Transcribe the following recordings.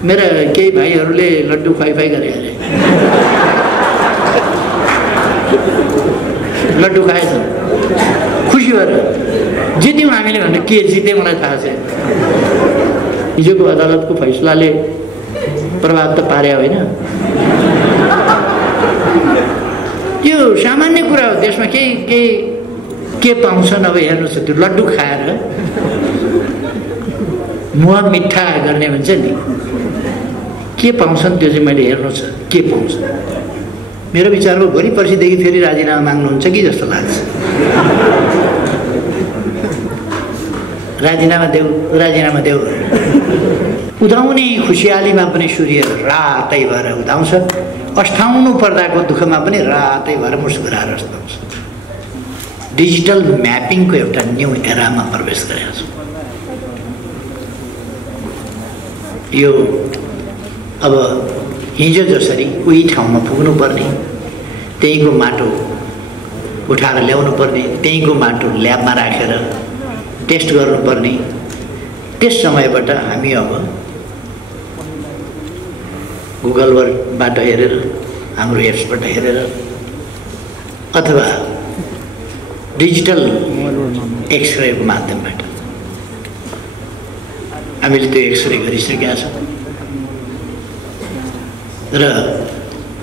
मेरा केही भाइहरूले लड्डु खुवाई गरे अरे, लड्डु खाएछ खुसी भएर। जित्यौँ हामीले भनेर के जित्यो मलाई थाहा छैन। हिजोको अदालतको फैसलाले प्रभाव त पारे होइन, त्यो सामान्य कुरा हो। देशमा के पाउँछन् अब हेर्नुहोस्, त्यो लड्डु खाएर मुह मिठा गर्ने भन्छ नि, के पाउँछन् त्यो चाहिँ मैले हेर्नु छ के पाउँछ। मेरो विचारमा भोलि पर्सिदेखि फेरि राजीनामा माग्नुहुन्छ कि जस्तो लाग्छ। राजीनामा देऊ उदाउने खुसियालीमा पनि सूर्य रातै भएर उदाउँछ, अस्ठाउनु पर्दाको दुःखमा पनि रातै भएर मुस्कुराएर अस्ताउँछ। डिजिटल म्यापिङको एउटा न्यू एरामा प्रवेश गरेको छ। यो अब हिजो जसरी उही ठाउँमा पुग्नुपर्ने, त्यहीँको माटो उठाएर ल्याउनु पर्ने, त्यहीँको माटो ल्याबमा राखेर टेस्ट गर्नुपर्ने, त्यस समयबाट हामी अब गुगलबाट हेरेर, हाम्रो एप्सबाट हेरेर अथवा डिजिटल एक्सरेको माध्यमबाट हामीले त्यो एक्सरे गरिसकेका छौँ र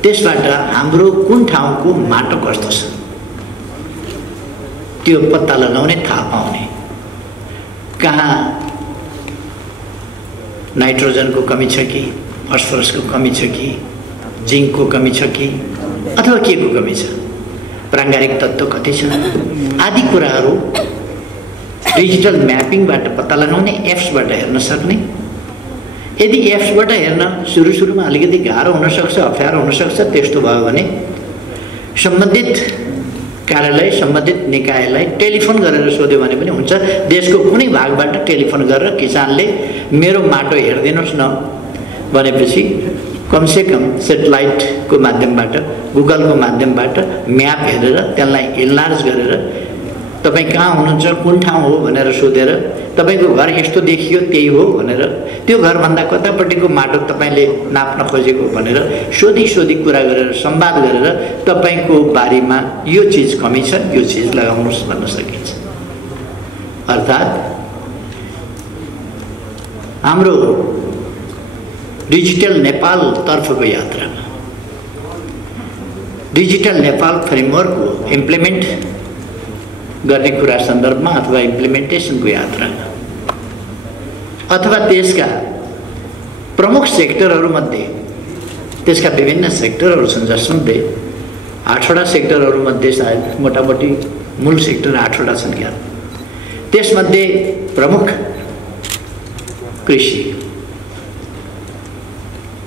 त्यसबाट हाम्रो कुन ठाउँको माटो कस्तो छ त्यो पत्ता लगाउने, थाहा पाउने, कहाँ नाइट्रोजनको कमी छ कि, फस्फरसको कमी छ कि, जिङ्कको कमी छ कि, अथवा के को कमी छ, प्राङ्गारिक तत्त्व कति छ आदि कुराहरू डिजिटल म्यापिङबाट पत्ता लगाउने, एप्सबाट हेर्न सक्ने। यदि एप्सबाट हेर्न सुरुमा अलिकति गाह्रो हुनसक्छ, अप्ठ्यारो हुनसक्छ, त्यस्तो भयो भने सम्बन्धित कार्यालय, सम्बन्धित निकायलाई टेलिफोन गरेर सोध्यो भने पनि हुन्छ। देशको कुनै भागबाट टेलिफोन गरेर किसानले मेरो माटो हेरिदिनुहोस् न भनेपछि कमसेकम सेटेलाइटको माध्यमबाट, गुगलको माध्यमबाट म्याप हेरेर त्यसलाई इन्लार्ज गरेर तपाईँ कहाँ हुनुहुन्छ, कुन ठाउँ हो भनेर सोधेर तपाईँको घर यस्तो देखियो त्यही हो भनेर, त्यो घरभन्दा कतापट्टिको माटो तपाईँले नाप्न खोजेको भनेर सोधी कुरा गरेर, संवाद गरेर तपाईँको बारीमा यो चिज कमी छ, यो चिज लगाउनुहोस् भन्न सकिन्छ। अर्थात् हाम्रो डिजिटल नेपाल तर्फको यात्रामा, डिजिटल नेपाल फ्रेमवर्कको इम्प्लिमेन्ट गर्ने कुरा सन्दर्भमा अथवा इम्प्लिमेन्टेसनको यात्रामा अथवा त्यसका प्रमुख सेक्टरहरूमध्ये, त्यसका विभिन्न सेक्टरहरू छन् जसमध्ये 8वटा सेक्टरहरूमध्ये सायद मोटामोटी मूल सेक्टर 8वटा छन् क्या। त्यसमध्ये प्रमुख कृषि,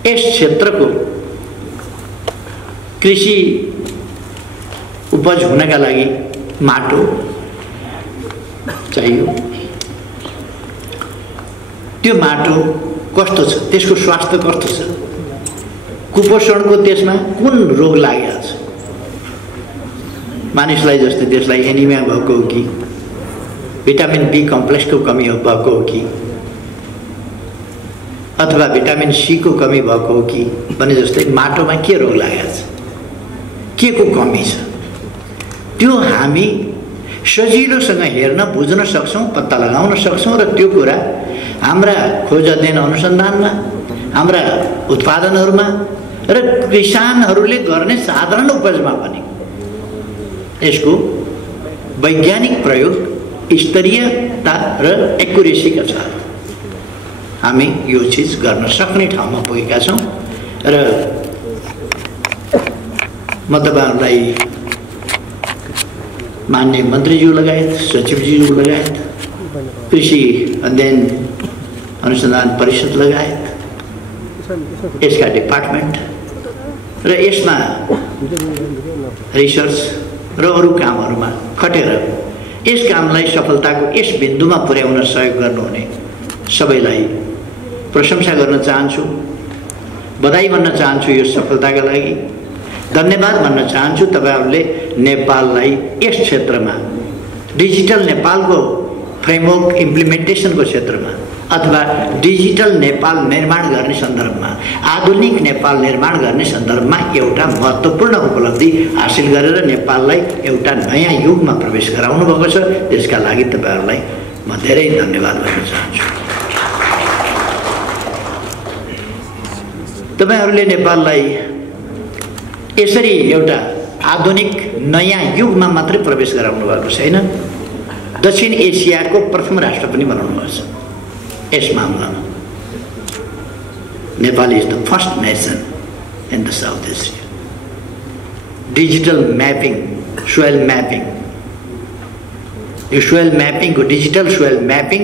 यस क्षेत्रको कृषि उपज हुनका लागि माटो चाहियो। त्यो माटो कस्तो छ, त्यसको स्वास्थ्य कस्तो छ, कुपोषणको त्यसमा कुन रोग लागेको छ, मानिसलाई जस्तै त्यसलाई एनिमिया भएको हो कि, भिटामिन बी कम्प्लेक्सको कमी भएको हो कि, अथवा भिटामिन सी को कमी भएको हो कि भने जस्तै माटोमा के रोग लागेको छ, के को कमी छ, त्यो हामी सजिलोसँग हेर्न, बुझ्न सक्छौँ, पत्ता लगाउन सक्छौँ र त्यो कुरा हाम्रा खोज अध्ययन अनुसन्धानमा, हाम्रा उत्पादनहरूमा र किसानहरूले गर्ने साधारण उपजमा पनि यसको वैज्ञानिक प्रयोग, स्तरीयता र एक्युरेसीका साथ हामी यो चिज गर्न सक्ने ठाउँमा पुगेका छौँ। र म तपाईहरुलाई मान्य मन्त्रीज्यू लगायत, सचिवज्यू लगायत, कृषि अध्ययन अनुसन्धान परिषद लगायत यसका डिपार्टमेन्ट र यसमा रिसर्च र अरू कामहरूमा खटेर यस कामलाई सफलताको यस बिन्दुमा पुर्याउन सहयोग गर्नुहुने सबैलाई प्रशंसा गर्न चाहन्छु, बधाई भन्न चाहन्छु यो सफलताका लागि, धन्यवाद भन्न चाहन्छु। तपाईहरुले नेपाललाई यस क्षेत्रमा डिजिटल नेपालको फ्रेमवर्क इम्प्लिमेन्टेसनको क्षेत्रमा अथवा डिजिटल नेपाल निर्माण गर्ने सन्दर्भमा, आधुनिक नेपाल निर्माण गर्ने सन्दर्भमा एउटा महत्त्वपूर्ण उपलब्धि हासिल गरेर नेपाललाई एउटा नयाँ युगमा प्रवेश गराउनु भएको छ। त्यसका लागि तपाईहरुलाई म धेरै धन्यवाद दिन चाहन्छु। तपाईहरुले नेपाललाई यसरी एउटा आधुनिक नयाँ युगमा मात्रै प्रवेश गराउनु भएको छैन, दक्षिण एसियाको प्रथम राष्ट्र पनि बनाउनु भएको छ। यस मामलामा Nepal is the first nation in the South Asia. Digital mapping, soil mapping, यो सोइल म्यापिङको डिजिटल सोइल म्यापिङ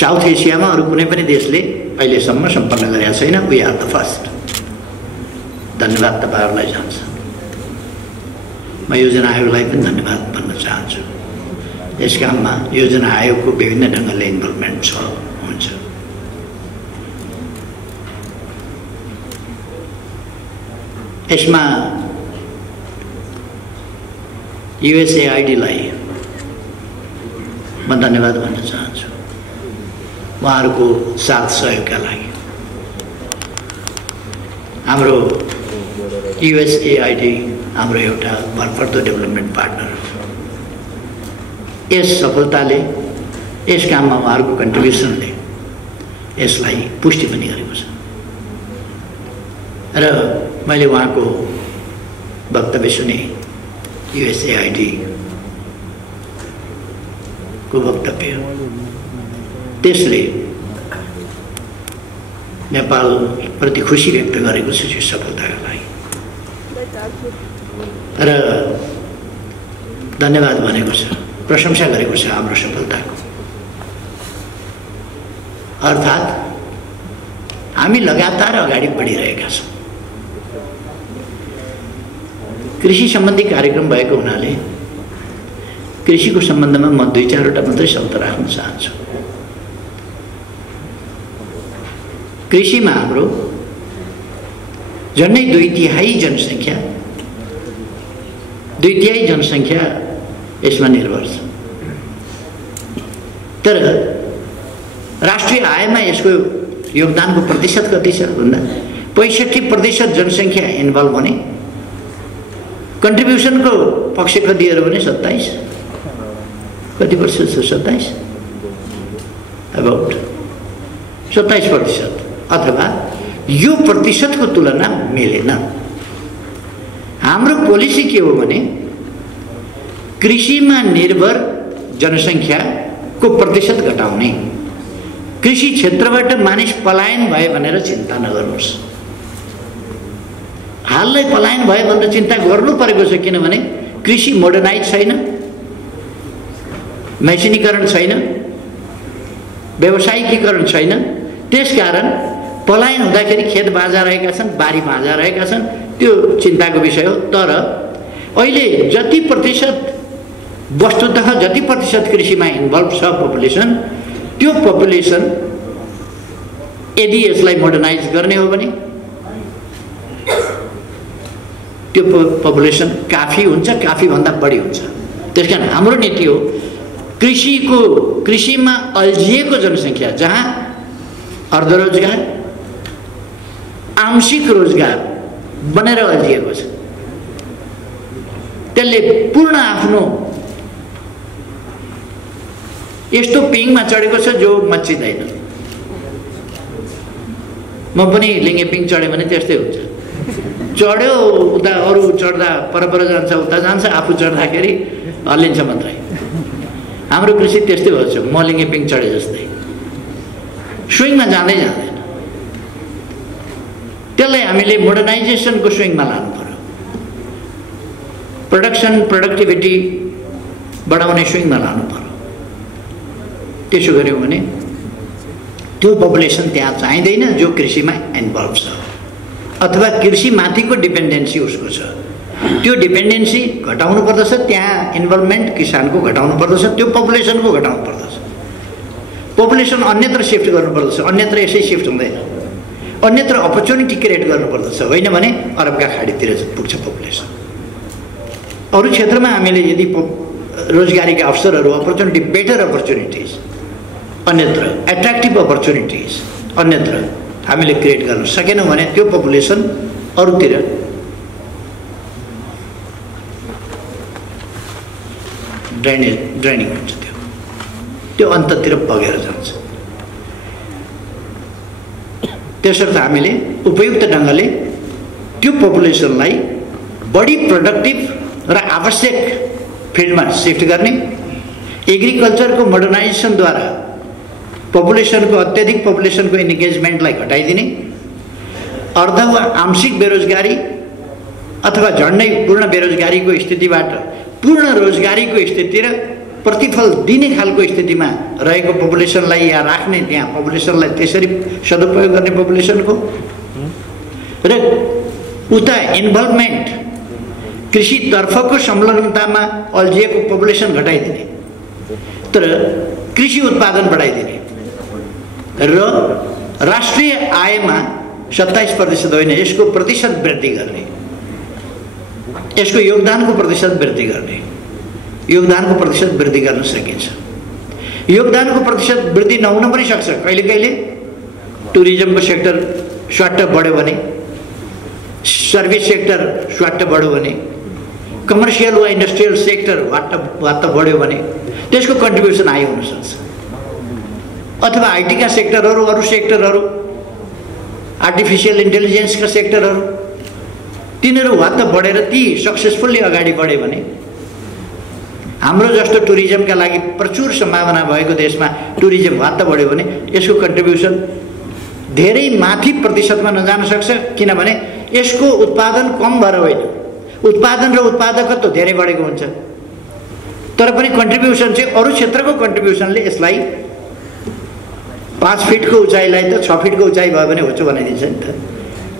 साउथ एसियामा अरू कुनै पनि देशले अहिलेसम्म सम्पन्न गरेका छैन। We are the first. धन्यवाद तपाईहरुलाई जान्छ। म योजना आयोगलाई पनि धन्यवाद भन्न चाहन्छु। यस काममा योजना आयोगको विभिन्न ढङ्गले इन्भल्भमेन्ट छ हुन्छ। यसमा युएसएआइडीलाई म धन्यवाद भन्न चाहन्छु उहाँहरूको साथ सहयोगका लागि। हाम्रो युएसएआइडी हाम्रो एउटा भरपर्दो डेभलपमेन्ट पार्टनर हो। यस सफलताले, यस काममा उहाँहरूको कन्ट्रिब्युसनले यसलाई पुष्टि पनि गरेको छ। र मैले उहाँको वक्तव्य सुने, युएसएआइडी को वक्तव्य, त्यसले नेपाल प्रति खुसी व्यक्त गरेको छ यो सफलताका लागि र धन्यवाद भनेको छ, प्रशंसा गरेको छ हाम्रो सफलताको। अर्थात् हामी लगातार अगाडि बढिरहेका छौँ। कृषि सम्बन्धी कार्यक्रम भएको हुनाले कृषिको सम्बन्धमा म 2-4 वटा मात्रै शब्द राख्न चाहन्छु। कृषिमा हाम्रो झन्डै 2/3 जनसङ्ख्या यसमा निर्भर छ। तर राष्ट्रिय आयमा यसको योगदानको प्रतिशत कति छ भन्दा 65% जनसङ्ख्या इन्भल्भ हुने, कन्ट्रिब्युसनको पक्ष कति हेर्यो भने 27, कति प्रतिशत छ? 27, अबाउट 27%। अथवा यो प्रतिशतको तुलना मिलेन। हाम्रो पोलिसी के हो भने कृषिमा निर्भर जनसङ्ख्याको प्रतिशत घटाउने, कृषि क्षेत्रबाट मानिस पलायन भए भनेर चिन्ता नगर्नुहोस्। हाललाई पलायन भयो भनेर चिन्ता गर्नु परेको छ, किनभने कृषि मोडर्नाइज छैन, मेसिनीकरण छैन, व्यावसायिकीकरण छैन। त्यसकारण पलायन हुँदाखेरि खेत बाजा रहेका छन्, बारी बाजा रहेका छन्, त्यो चिन्ताको विषय हो। तर अहिले जति प्रतिशत, वस्तुतः जति प्रतिशत कृषिमा इन्भल्भ छ पपुलेसन, त्यो पपुलेसन यदि यसलाई मोडर्नाइज गर्ने हो भने त्यो पपुलेसन काफी हुन्छ, काफी भन्दा बढी हुन्छ। त्यसकारण हाम्रो नीति हो कृषिमा अल्झिएको जनसङ्ख्या, जहाँ अर्धरोजगार, आंशिक रोजगार बनेर अल्झिएको छ, त्यसले पूर्ण आफ्नो यस्तो पिङमा चढेको छ जो मच्चिँदैन। म पनि लिङ्गे पिङ चढेँ भने त्यस्तै हुन्छ। चढ्यो उता, अरू चढ्दा परपर जान्छ, उता जान्छ, आफू चढ्दाखेरि हल्लिन्छ मात्रै। हाम्रो कृषि त्यस्तै भएछ, म लिङ्गे पिङ चढे जस्तै स्विङमा जाँदै जाँदैन। त्यसलाई हामीले मोडर्नाइजेसनको स्विङमा लानु पर्यो, प्रोडक्टिभिटी बढाउने स्विङमा लानु पर्यो। त्यसो गर्यो भने त्यो पपुलेसन त्यहाँ चाहिँदैन जो कृषिमा इन्भल्भ छ, अथवा कृषिमाथिको डिपेन्डेन्सी उसको छ, त्यो डिपेन्डेन्सी घटाउनु पर्दछ। त्यहाँ इन्भल्भमेन्ट किसानको घटाउनु पर्दछ, त्यो पपुलेसनको घटाउनु पर्दछ। पपुलेसन अन्यत्र शिफ्ट गर्नुपर्दछ, अन्यत्र यसै शिफ्ट हुँदैन, अन्यत्र अपर्च्युनिटी क्रिएट गर्नुपर्दछ, होइन भने अरबका खाडीतिर पुग्छ पपुलेसन। अरू क्षेत्रमा हामीले यदि रोजगारीका अवसरहरू, अपर्च्युनिटी, बेटर अपर्च्युनिटिज अन्यत्र एट्र्याक्टिभ अपर्च्युनिटिज अन्यत्र हामीले क्रिएट गर्न सकेनौँ भने त्यो पपुलेसन अरूतिर ड्रेनिङ हुन्छ, त्यो अन्ततिर बगेर जान्छ। त्यसर्थ हामीले उपयुक्त ढङ्गले त्यो पपुलेसनलाई बढी प्रोडक्टिभ र आवश्यक फिल्डमा सिफ्ट गर्ने, एग्रिकल्चरको मोडर्नाइजेसनद्वारा पपुलेसनको अत्यधिक पपुलेसनको इन्गेजमेन्टलाई घटाइदिने, अर्ध वा आंशिक बेरोजगारी अथवा झन्डै पूर्ण बेरोजगारीको स्थितिबाट पूर्ण रोजगारीको स्थिति र प्रतिफल दिने खालको स्थितिमा रहेको पपुलेसनलाई या राख्ने, त्यहाँ पपुलेसनलाई त्यसरी सदुपयोग गर्ने पपुलेसनको, र उता इन्भल्भमेन्ट कृषितर्फको संलग्नतामा अल्झिएको पपुलेसन घटाइदिने तर कृषि उत्पादन बढाइदिने र राष्ट्रिय आयमा 27% होइन यसको प्रतिशत वृद्धि गर्ने, यसको योगदानको प्रतिशत वृद्धि गर्ने, योगदानको प्रतिशत वृद्धि गर्न सकिन्छ। योगदानको प्रतिशत वृद्धि नहुन पनि सक्छ, कहिले कहिले टुरिज्मको सेक्टर स्वाट्ट बढ्यो भने, सर्भिस सेक्टर स्वाट्ट बढ्यो भने, कमर्सियल वा इन्डस्ट्रियल सेक्टर वाट्ट बढ्यो भने त्यसको कन्ट्रिब्युसन हाई हुन सक्छ। अथवा आइटीका सेक्टरहरू, अरू सेक्टरहरू, आर्टिफिसियल इन्टेलिजेन्सका सेक्टरहरू, तिनीहरू वात्त बढेर ती सक्सेसफुल्ली अगाडि बढ्यो भने, हाम्रो जस्तो टुरिज्मका लागि प्रचुर सम्भावना भएको देशमा टुरिज्म वात्त बढ्यो भने यसको कन्ट्रिब्युसन धेरै माथि प्रतिशतमा नजान सक्छ, किनभने यसको उत्पादन कम भएर होइन, उत्पादन र उत्पादकत्व धेरै बढेको हुन्छ, तर पनि कन्ट्रिब्युसन चाहिँ अरू क्षेत्रको कन्ट्रिब्युसनले यसलाई 5 फिटको उचाइलाई त 6 फिटको उचाइ भयो भने होचो बनाइदिन्छ नि त।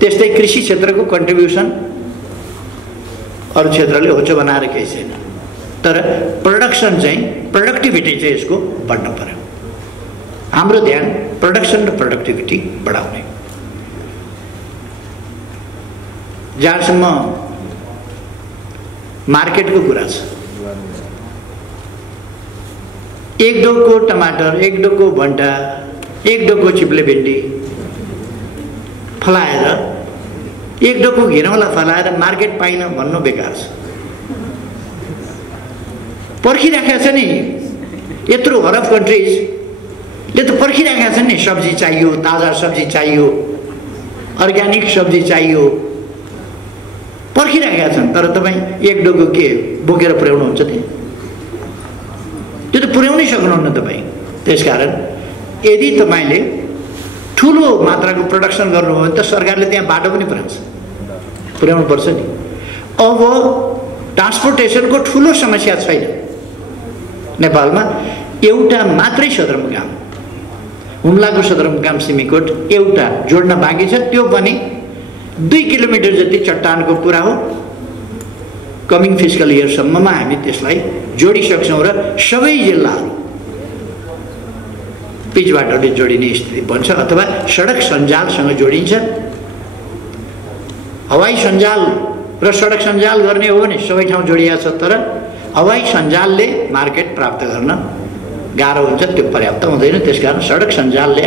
त्यस्तै कृषि क्षेत्रको कन्ट्रिब्युसन अरू क्षेत्रले होचो बनाएर केही छैन, तर प्रोडक्सन चाहिँ प्रोडक्टिभिटी चाहिँ यसको बढ्न पर्यो। हाम्रो ध्यान प्रोडक्सन र प्रोडक्टिभिटी बढाउने। जहाँसम्म मार्केटको कुरा छ, एक डोको टमाटर, एक डोको भन्टा, एक डोको चिप्ले भिन्डी फलाएर, एक डोको घिरौँला फलाएर मार्केट पाइन भन्नु बेकार छ। पर्खिराखेका छ नि, यत्रो अरब कन्ट्रिजले त पर्खिराखेका छन् नि, सब्जी चाहियो, ताजा सब्जी चाहियो, अर्ग्यानिक सब्जी चाहियो, पर्खिराखेका छन्। तर तपाईँ एक डोको के बोकेर पुर्याउनुहुन्छ त्यहाँ? त्यो त पुर्याउनै सक्नुहुन्न तपाईँ। त्यसकारण यदि तपाईँले ठुलो मात्राको प्रोडक्सन गर्नुभयो भने त सरकारले त्यहाँ बाटो पनि पुर्याउनु पर्छ नि। अब ट्रान्सपोर्टेसनको ठुलो समस्या छैन नेपालमा। एउटा मात्रै सदरमुकाम, हुम्लाको सदरमुकाम सिमीकोट एउटा जोड्न बाँकी छ, त्यो पनि 2 किलोमिटर जति चट्टानको कुरा हो। कमिङ फिस्कल इयरसम्ममा हामी त्यसलाई जोडिसक्छौँ र सबै जिल्लाहरू पिच बाटोले जोडिने स्थिति बन्छ अथवा सडक सञ्जालसँग जोडिन्छ। हवाई सञ्जाल र सडक सञ्जाल गर्ने हो भने सबै ठाउँ जोडिएको छ, तर हवाई सञ्जालले मार्केट प्राप्त गर्न गाह्रो हुन्छ, त्यो पर्याप्त हुँदैन। त्यसकारण सडक सञ्जालले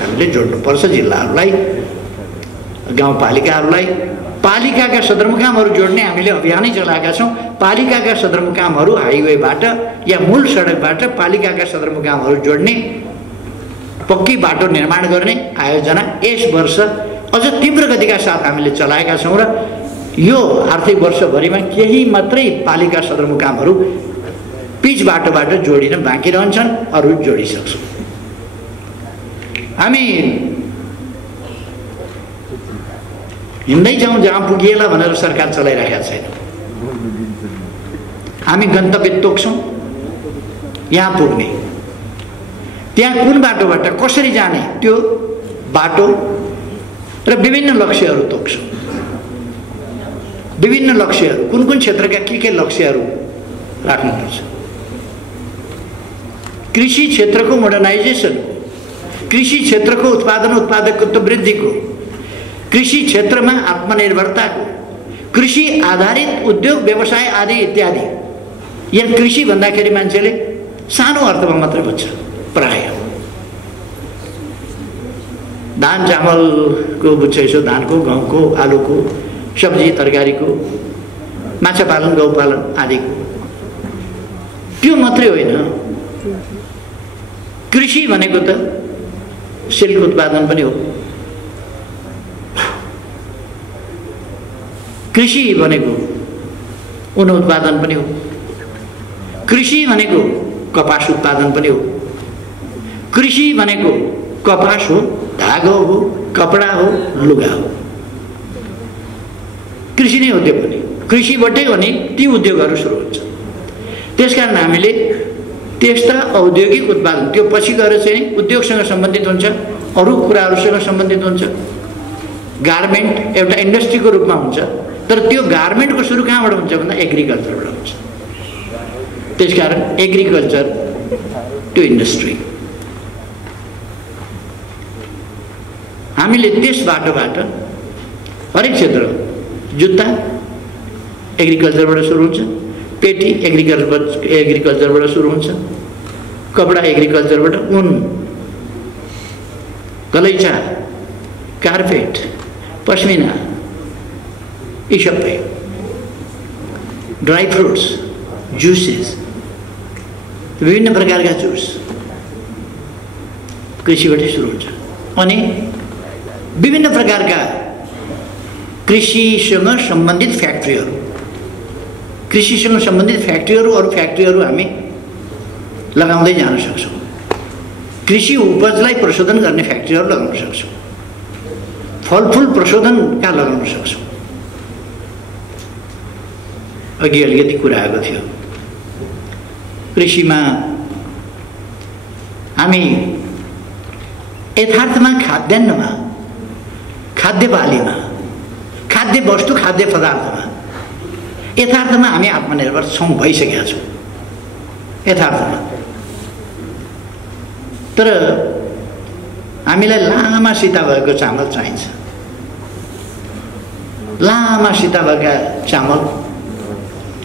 हामीले जोड्नुपर्छ जिल्लाहरूलाई, गाउँपालिकाहरूलाई। पालिकाका सदरमुकामहरू जोड्ने हामीले अभियानै चलाएका छौँ। पालिकाका सदरमुकामहरू हाइवेबाट या मूल सडकबाट पालिकाका सदरमुकामहरू जोड्ने पक्की बाटो निर्माण गर्ने आयोजना यस वर्ष अझ तीव्र गतिका साथ हामीले चलाएका छौँ र यो आर्थिक वर्षभरिमा केही मात्रै पालिका सदरमुकामहरू पिच बाटोबाट जोडिन बाँकी रहन्छन्, अरू जोडिसक्छौँ। हामी हिँड्दै जाउँ जहाँ पुगिएला भनेर सरकार चलाइरहेका छैन। हामी गन्तव्य तोक्छौँ, यहाँ पुग्ने, त्यहाँ कुन बाटोबाट कसरी जाने त्यो बाटो र विभिन्न लक्ष्यहरू तोक्छौँ। विभिन्न लक्ष्यहरू कुन कुन क्षेत्रका के लक्ष्यहरू राख्नुपर्छ। कृषि क्षेत्रको मोडर्नाइजेसन, कृषि क्षेत्रको उत्पादकत्व वृद्धिको, कृषि क्षेत्रमा आत्मनिर्भरताको, कृषि आधारित उद्योग व्यवसाय आदि इत्यादि। यहाँ कृषि भन्दाखेरि मान्छेले सानो अर्थमा मात्रै बुझ्छ प्राय, धान चामलको बुझ्छ धानको गहुँको आलुको सब्जी तरकारीको माछा पालन गौपालन आदिको त्यो मात्रै होइन कृषि भनेको त सिल्क उत्पादन पनि हो कृषि भनेको ऊन उत्पादन पनि हो कृषि भनेको कपास उत्पादन पनि हो कृषि भनेको कपास हो धागो हो कपडा हो लुगा हो कृषि नै उद्योग भने कृषिबाटै भने ती उद्योगहरू सुरु हुन्छ त्यसकारण हामीले त्यस्ता औद्योगिक उत्पादन त्यो पछि गएर चाहिँ उद्योगसँग सम्बन्धित हुन्छ अरू कुराहरूसँग सम्बन्धित हुन्छ गार्मेन्ट एउटा इन्डस्ट्रीको रूपमा हुन्छ तर त्यो गार्मेन्टको सुरु कहाँबाट हुन्छ भन्दा एग्रिकल्चरबाट हुन्छ त्यसकारण एग्रिकल्चर टु इन्डस्ट्री हामीले त्यस बाटोबाट हरेक क्षेत्र जुत्ता एग्रिकल्चरबाट सुरु हुन्छ पेटी एग्रिकल्चरबाट सुरु हुन्छ कपडा एग्रिकल्चरबाट ऊन गलैँचा कार्पेट पश्मिना यी सबै ड्राई फ्रुट्स जुसेस विभिन्न प्रकारका जुस कृषिबाटै सुरु हुन्छ अनि विभिन्न प्रकारका कृषिसँग सम्बन्धित फ्याक्ट्रीहरू कृषिसँग सम्बन्धित फ्याक्ट्रीहरू अरू फ्याक्ट्रीहरू हामी लगाउँदै जान सक्छौँ कृषि उपजलाई प्रशोधन गर्ने फ्याक्ट्रीहरू लगाउन सक्छौँ फलफुल प्रशोधनका लगाउन सक्छौँ अघि अलिकति कुरा आएको थियो कृषिमा हामी यथार्थमा खाद्यान्नमा खाद्य बालीमा खाद्य वस्तु खाद्य पदार्थमा यथार्थमा हामी आत्मनिर्भर छौँ भइसकेका छौँ यथार्थमा तर हामीलाई लामा सिता भएको चामल चाहिन्छ लामा सिता भएका चामल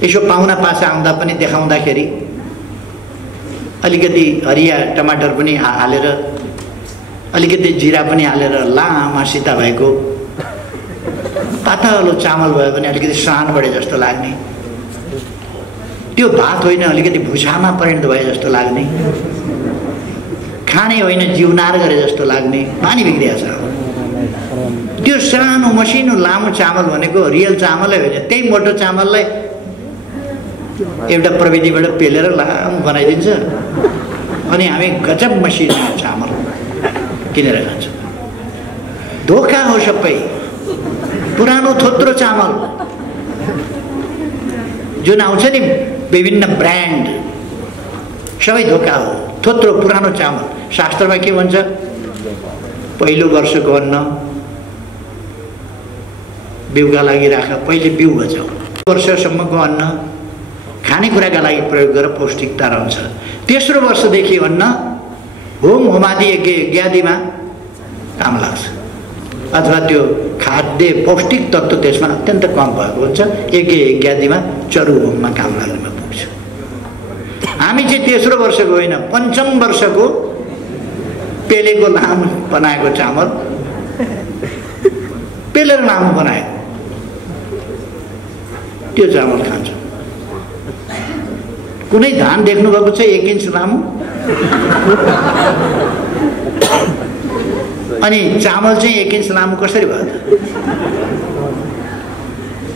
यसो पाहुना पासा आउँदा पनि देखाउँदाखेरि अलिकति हरिया टमाटर पनि हालेर अलिकति जिरा पनि हालेर लामा सिता भएको पातलो चामल भयो भने अलिकति सान बढे जस्तो लाग्ने त्यो भात होइन अलिकति भुसामा परिणत भए जस्तो लाग्ने खाने होइन जिउनार गरे जस्तो लाग्ने पानी बिग्रिया छ त्यो सानो मसिनो लामो चामल भनेको रियल चामलै होइन त्यही मोटो चामललाई एउटा प्रविधिबाट पेलेर लामो बनाइदिन्छ अनि हामी गजब मसिनो चामल किनेर खान्छौँ धोका हो सबै पुरानो थोत्रो चामल जुन आउँछ नि विभिन्न ब्रान्ड सबै धोका हो थोत्रो पुरानो चामल शास्त्रमा के भन्छ पहिलो वर्षको अन्न बिउका लागि राख पहिले बिउ बचाऊ वर्षसम्मको अन्न खानेकुराका लागि प्रयोग गरेर पौष्टिकता रहन्छ तेस्रो वर्षदेखि अन्न होम होमादि यज्ञादिमा काम लाग्छ अथवा त्यो खाद्य पौष्टिक तत्त्व त्यसमा अत्यन्त कम भएको हुन्छ यज्ञादिमा चरु होममा काम लाग्नेमा पुग्छ हामी चाहिँ तेस्रो वर्षको होइन पञ्चम वर्षको पेलेको लामो बनाएको चामल पेलेर लामो बनाएको त्यो चामल खान्छ कुनै धान देख्नुभएको छ 1 इन्च लामो अनि चामल चाहिँ 1 इन्च लामो कसरी भयो त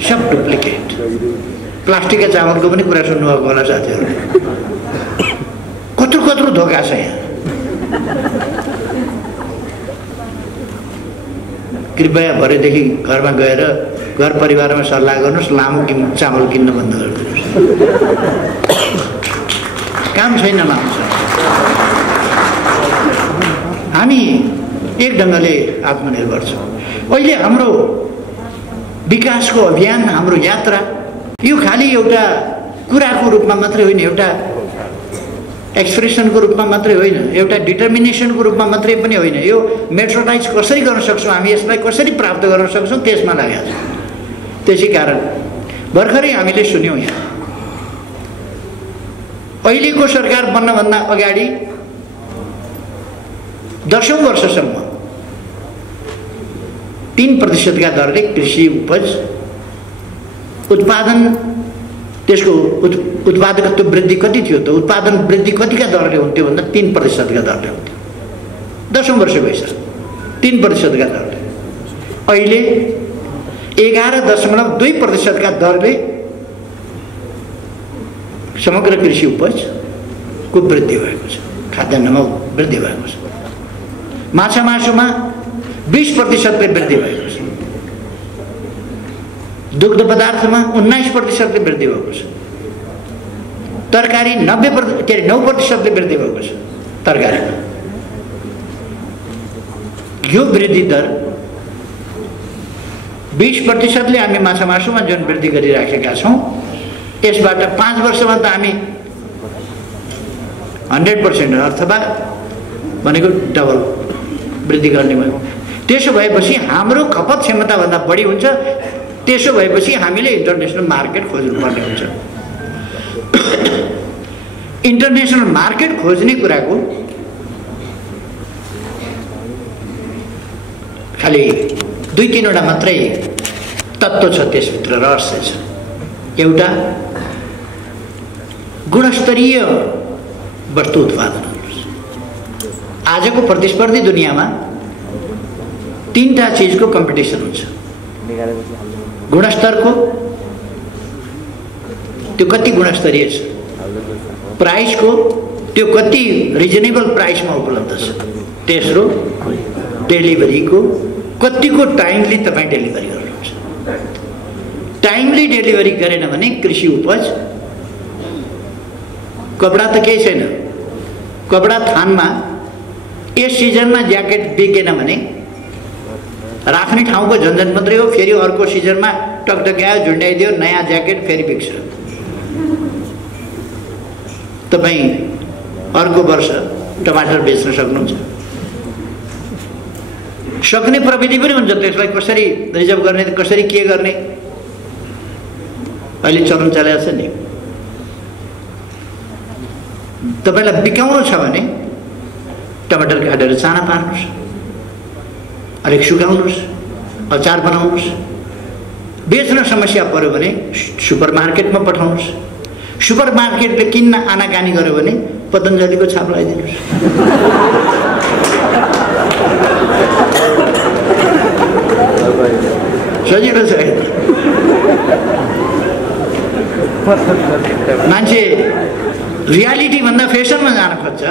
सब डुप्लिकेट प्लास्टिकका चामलको पनि कुरा सुन्नुभएको होला साथीहरू कत्रो कत्रो धोका छ यहाँ कृपया भरेदेखि घरमा गएर घर परिवारमा सल्लाह गर्नुहोस् लामो चामल किन्न बन्द गरिदिनुहोस् काम छैन लामो हामी एक ढङ्गले आत्मनिर्भर छौँ अहिले हाम्रो विकासको अभियान हाम्रो यात्रा यो खालि एउटा कुराको रूपमा मात्रै होइन एउटा एक्सप्रेसनको रूपमा मात्रै होइन एउटा डिटर्मिनेसनको रूपमा मात्रै पनि होइन यो मेट्रोलाइज कसरी गर्न सक्छौँ हामी यसलाई कसरी प्राप्त गर्न सक्छौँ त्यसमा लागेका छौँ त्यसै कारण भर्खरै हामीले सुन्यौँ यहाँ अहिलेको सरकार बन्नभन्दा अगाडि 10औं वर्षसम्म 3% का दरले कृषि उपज उत्पादन त्यसको उत्पादकत्व वृद्धि कति थियो त? उत्पादन वृद्धि कतिका दरले हुन्थ्यो भन्दा 3% का दरले हुन्थ्यो। 10औं वर्ष भइसक्यो 3% का दरले। अहिले 11.2% का दरले समग्र कृषि उपजको वृद्धि भएको छ, खाद्यान्नमा वृद्धि भएको छ। माछा मासुमा 20% ले वृद्धि भएको छ, दुग्ध पदार्थमा 19% ले वृद्धि भएको छ, तरकारी 9% ले वृद्धि भएको छ तरकारीमा। यो वृद्धि दर 20% ले हामी माछा मासुमा जुन वृद्धि गरिराखेका छौँ, यसबाट 5 वर्षमा त हामी 100% अथवा भनेको डबल वृद्धि गर्ने भयो। त्यसो भएपछि हाम्रो खपत क्षमताभन्दा बढी हुन्छ। त्यसो भएपछि हामीले इन्टरनेसनल मार्केट खोज्नुपर्ने हुन्छ। इन्टरनेसनल मार्केट खोज्ने कुराको खालि 2-3वटा मात्रै तत्त्व छ, त्यसभित्र रहस्य छ। एउटा गुणस्तरीय वस्तु उत्पादन। आजको प्रतिस्पर्धी दुनियाँमा 3टा चीजको कम्पिटिसन हुन्छ। गुणस्तरको, त्यो कति गुणस्तरीय छ, प्राइसको, त्यो कति रिजनेबल प्राइसमा उपलब्ध छ, तेस्रो डेलिभरीको, कतिको टाइमली तपाईँ डेलिभरी गर्नुहुन्छ। टाइमली डेलिभरी गरेन भने कृषि उपज, कपडा त केही छैन, कपडा थानमा यस सिजनमा ज्याकेट बिकेन भने राख्ने ठाउँको झन्झट मात्रै हो। फेरि अर्को सिजनमा टकटक्यायो, झुन्ड्याइदियो, नयाँ ज्याकेट फेरि बिक्छ। तपाईँ अर्को वर्ष टमाटर बेच्न सक्नुहुन्छ। सक्ने प्रविधि पनि हुन्छ, त्यसलाई कसरी रिजर्भ गर्ने, कसरी के गर्ने अहिले चलन चलेको छ नि। तपाईलाई बिकाउनु छ भने टमाटर काटेर चाना पार्नुहोस्, अलिक सुकाउनुहोस्, अचार बनाउनुहोस्। बेच्न समस्या पर्यो भने सुपरमार्केटमा पठाउनुहोस्। सुपरमार्केटले किन्न आनाकानी गर्यो भने पतञ्जलिको छाप लगाइदिनुहोस्। सजिलो छ। मान्छे रियालिटी भन्दा फेसनमा जान खोज्छ।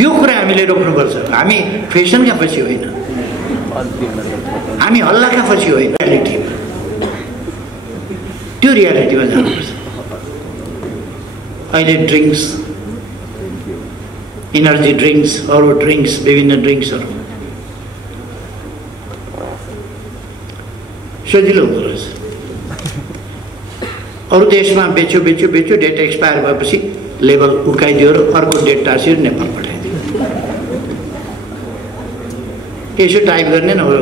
यो कुरा हामीले रोक्नुपर्छ। हामी फेसनका पछि होइन, हामी हल्लाका पछि होइन, रियालिटीमा, त्यो रियालिटीमा जानुपर्छ। अहिले ड्रिङ्क्स, इनर्जी ड्रिङ्क्स, अरू ड्रिङ्क्स, विभिन्न ड्रिङ्क्सहरू सजिलो हुँदो रहेछ। अरू देशमा बेच्यो, डेट एक्सपायर भएपछि लेबल उकाइदियो र अर्को डेट टाँसियो, नेपाल पठाइदियो। यसो टाइप गर्ने न हो,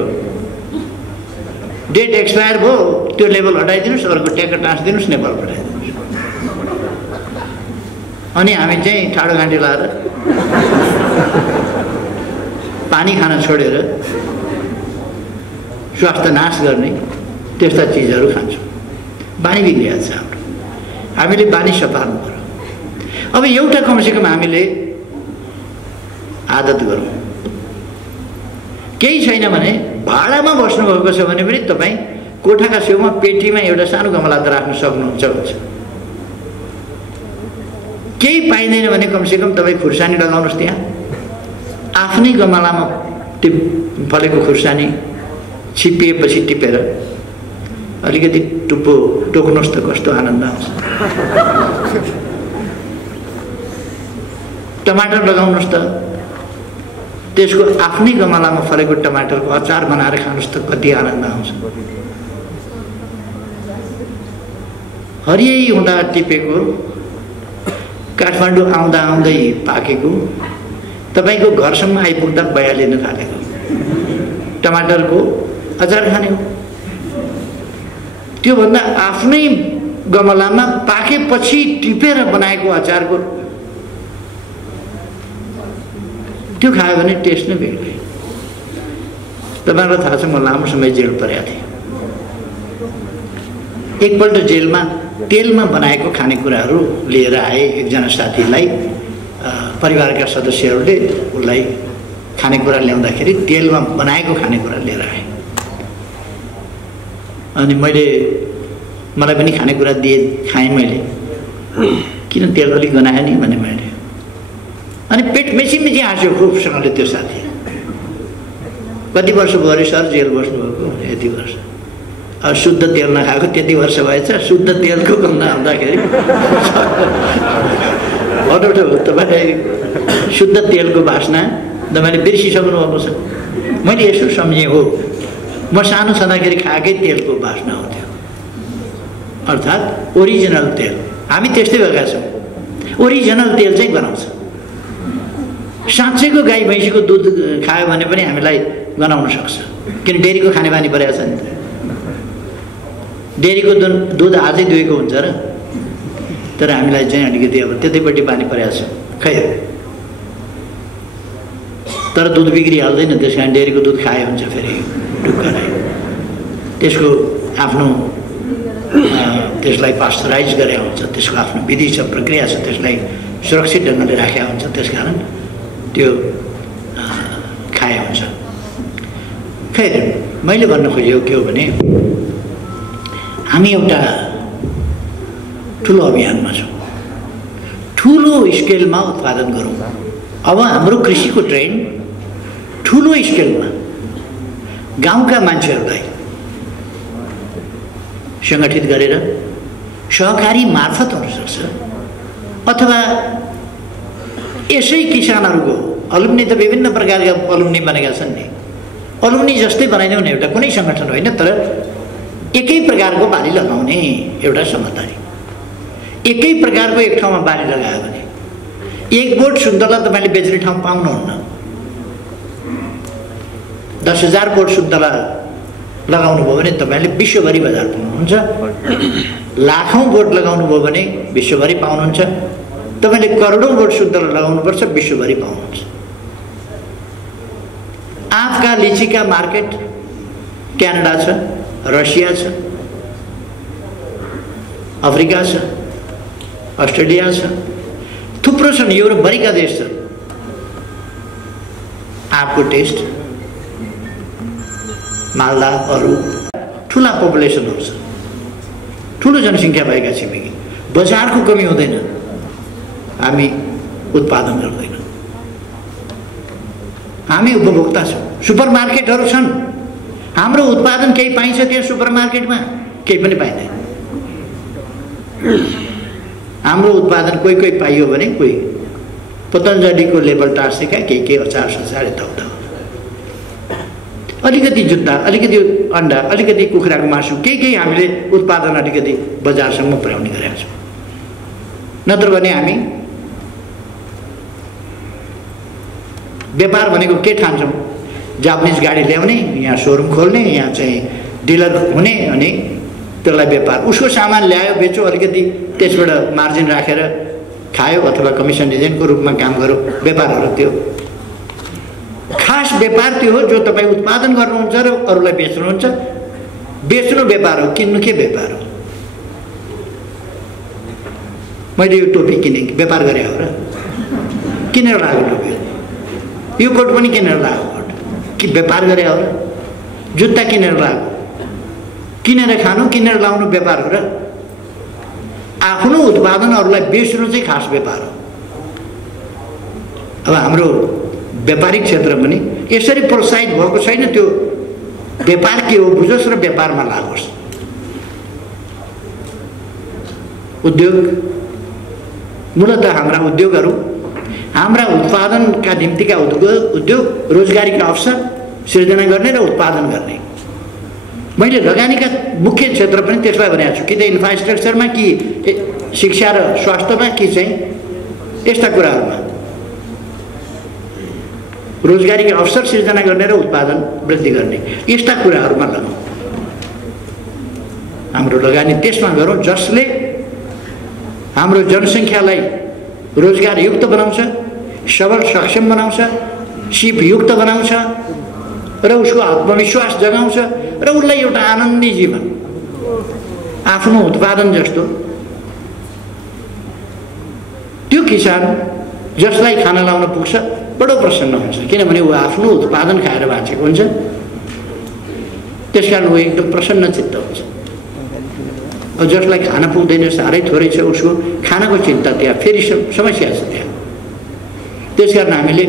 डेट एक्सपायर भयो, त्यो लेबल हटाइदिनुहोस्, अर्को ट्याक्क टाँसिदिनुहोस्, नेपाल पठाइदिनुहोस्। अनि हामी चाहिँ ठाडो घाँटी लाएर पानी खान छोडेर स्वास्थ्य नाश गर्ने त्यस्ता चिजहरू खान्छौँ। बानी बिग्रिहाल्छ हाम्रो। हामीले बानी सपार्नु पर्यो। अब एउटा कमसेकम हामीले आदत गरौँ। केही छैन भने भाडामा बस्नुभएको छ भने पनि तपाईँ कोठाका छेउमा पेटीमा एउटा सानो गमला त राख्न सक्नुहुन्छ हुन्छ। केही पाइँदैन भने कमसेकम तपाईँ खुर्सानी लगाउनुहोस्। त्यहाँ आफ्नै गमलामा फलेको खुर्सानी छिपिएपछि टिपेर अलिकति टुप्पो टोक्नुहोस् त कस्तो आनन्द आउँछ। टमाटर लगाउनुहोस् त, त्यसको आफ्नै गमलामा फलेको टमाटरको अचार बनाएर खानुहोस् त कति आनन्द आउँछ। हरियै हुँदा टिपेको, काठमाडौँ आउँदा आउँदै पाकेको, तपाईँको घरसम्म आइपुग्दा भइहालिन थालेको टमाटरको अचार खाने हो। त्योभन्दा आफ्नै गमलामा पाकेपछि टिपेर बनाएको अचारको त्यो खायो भने टेस्ट नै बेग्लै। तपाईहरुलाई थाहा छ म लामो समय जेल परेको थिएँ। एकपल्ट जेलमा तेलमा बनाएको खानेकुराहरू लिएर आए एकजना साथीलाई, परिवारका सदस्यहरूले उसलाई खानेकुरा ल्याउँदाखेरि तेलमा बनाएको खानेकुरा लिएर आए। अनि मलाई पनि खानेकुरा दिए, खाएँ मैले। किन तेल अलिक गनायो नि भने मैले। अनि पेट मेची हाँस्यो खुबसँगले त्यो साथी। कति वर्ष भयो अरे सर जेल बस्नुभएको? यति वर्ष। अब शुद्ध तेल नखाएको त्यति वर्ष भएछ। शुद्ध तेलको गन्ध आउँदाखेरि अनौठो हो। तपाईँ शुद्ध तेलको बास्ना तपाईँले बिर्सिसक्नु भएको छ। मैले यसो सम्झेँ हो, म सानो छँदाखेरि खाएकै तेलको बास्ना आउँथ्यो, अर्थात् ओरिजिनल तेल। हामी त्यस्तै भएका छौँ। ओरिजिनल तेल चाहिँ बनाउँछ। साँच्चैको गाई भैँसीको दुध खायो भने पनि हामीलाई गनाउन सक्छ, किन डेरीको खाने बानी परेको छ नि त। डेरीको दुध आजै दुहेको हुन्छ र, तर हामीलाई चाहिँ अलिकति अब त्यतैपट्टि बानी परेको छ। खै तर दुध बिग्रिहाल्दैन, त्यस कारण डेरीको दुध खाए हुन्छ फेरि ढुक्कै। त्यसको आफ्नो त्यसलाई पास्चराइज गरे हुन्छ, त्यसको आफ्नो विधि छ, प्रक्रिया छ, त्यसलाई सुरक्षित ढङ्गले राखेको हुन्छ, त्यसकारण त्यो खाए हुन्छ। खैर मैले भन्न खोजेको के हो भने हामी एउटा ठुलो अभियानमा छौँ। ठुलो स्केलमा उत्पादन गरौँ। अब हाम्रो कृषिको ट्रेन्ड ठुलो स्केलमा गाउँका मान्छेहरूलाई सङ्गठित गरेर सहकारी मार्फत हुन सक्छ, अथवा यसै किसानहरूको अलुम्नी त विभिन्न प्रकारका अलुम्नी बनेका छन् नि। अलुम्नी जस्तै बनाइदिउँ न, एउटा कुनै सङ्गठन होइन, तर एकै प्रकारको बाली लगाउने एउटा समझदारी। एकै प्रकारको एक ठाउँमा बाली लगायो भने 1 बोट सुन्तला तपाईँले बेच्ने ठाउँ पाउनुहुन्न। 10,000 बोट सुन्तला लगाउनु भयो भने तपाईँले विश्वभरि बजार पाउनुहुन्छ। लाखौँ बोट लगाउनु भयो भने विश्वभरि पाउनुहुन्छ। तपाईँले करोडौँ बोट सुन्तला लगाउनुपर्छ, विश्वभरि पाउनुहुन्छ। आँपका लिचीका मार्केट क्यानाडा छ, रसिया छ, अफ्रिका छ, अस्ट्रेलिया छ, थुप्रो छन्, युरोपभरिका देश छन्। आँपको टेस्ट मालदा अरू ठुला पपुलेसनहरू छ, ठुलो जनसङ्ख्या भएका छिमेकी। बजारको कमी हुँदैन, हामी उत्पादन गर्दैनौँ। हामी उपभोक्ता छौँ। सुपरमार्केटहरू छन्, हाम्रो उत्पादन केही पाइन्छ त्यहाँ सुपरमार्केटमा? केही पनि पाइँदैन। हाम्रो उत्पादन कोही कोही पाइयो भने कोही पतञ्जलीको लेबल टाँसेका के अचार सचार यताउता, अलिकति जुत्ता, अलिकति अन्डा, अलिकति कुखुराको मासु, केही हामीले उत्पादन अलिकति बजारसम्म पुर्याउने गरेका छौँ। नत्र भने हामी व्यापार भनेको के ठान्छौँ? जापानिज गाडी ल्याउने, यहाँ सोरुम खोल्ने, यहाँ चाहिँ डिलर हुने, अनि त्यसलाई व्यापार। उसको सामान ल्यायो, बेच्यो, अलिकति त्यसबाट मार्जिन राखेर खायो, अथवा कमिसन एजेन्टको रूपमा काम गर्यो। व्यापारहरू त्यो खास व्यापार त्यो हो जो तपाईँ उत्पादन गर्नुहुन्छ र अरूलाई बेच्नुहुन्छ। बेच्नु व्यापार हो, किन्नु के व्यापार हो? मैले यो टोपी किनेँ, व्यापार गरे हो र? किनेर लाग्यो टोपी। यो कोट पनि किनेर लाग्यो, कोट कि व्यापार गरे हो र? जुत्ता किनेर लाग्यो, किनेर खानु, किनेर लाउनु व्यापार हो र? आफ्नो उत्पादन अरूलाई बेच्नु चाहिँ खास व्यापार हो। अब हाम्रो व्यापारिक क्षेत्र पनि यसरी प्रोत्साहित भएको छैन। त्यो व्यापार के हो बुझोस् र व्यापारमा लागोस्। उद्योग मूलतः हाम्रा उद्योगहरू हाम्रा उत्पादनका निम्तिका उद्योग रोजगारीका अवसर सृजना गर्ने र उत्पादन गर्ने। मैले लगानीका मुख्य क्षेत्र पनि त्यसलाई भनेको छु, कि त इन्फ्रास्ट्रक्चरमा, कि शिक्षा र स्वास्थ्यमा, कि चाहिँ यस्ता कुराहरूमा रोजगारीका अवसर सृजना गर्ने र उत्पादन वृद्धि गर्ने, यस्ता कुराहरूमा लगाउँ। हाम्रो लगानी त्यसमा गरौँ जसले हाम्रो जनसङ्ख्यालाई रोजगारयुक्त बनाउँछ, सबल सक्षम बनाउँछ, सिपयुक्त बनाउँछ, र उसको आत्मविश्वास जगाउँछ र उसलाई एउटा आनन्दी जीवन आफ्नो उत्पादन जस्तो त्यो किसान जसलाई खाना लाउन पुग्छ बडो प्रसन्न हुन्छ, किनभने ऊ आफ्नो उत्पादन खाएर बाँचेको हुन्छ। त्यसकारण ऊ एकदम प्रसन्न चित्त हुन्छ। अब जसलाई खाना पुग्दैन, साह्रै थोरै छ, उसको खानाको चिन्ता त्यहाँ फेरि समस्या छ त्यहाँ। त्यसकारण हामीले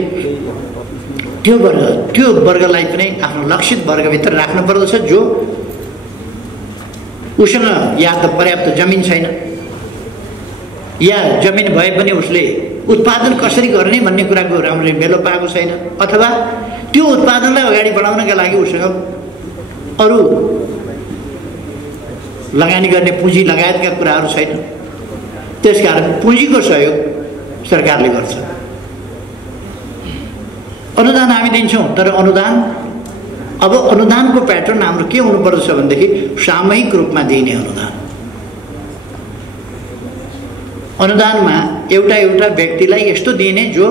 त्यो वर्गलाई पनि आफ्नो लक्षित वर्गभित्र राख्नु पर्दछ, जो उसँग या त पर्याप्त जमिन छैन या जमिन भए पनि उसले उत्पादन कसरी गर्ने भन्ने कुराको राम्ररी मेलो पाएको छैन, अथवा त्यो उत्पादनलाई अगाडि बढाउनका लागि उसँग अरू लगानी गर्ने पुँजी लगायतका कुराहरू छैन। त्यसकारण पुँजीको सहयोग सरकारले गर्छ। अनुदान हामी दिन्छौँ, तर अब अनुदानको प्याटर्न हाम्रो के हुनुपर्दछ भनेदेखि सामूहिक रूपमा दिइने अनुदान। अनुदानमा एउटा व्यक्तिलाई यस्तो दिने जो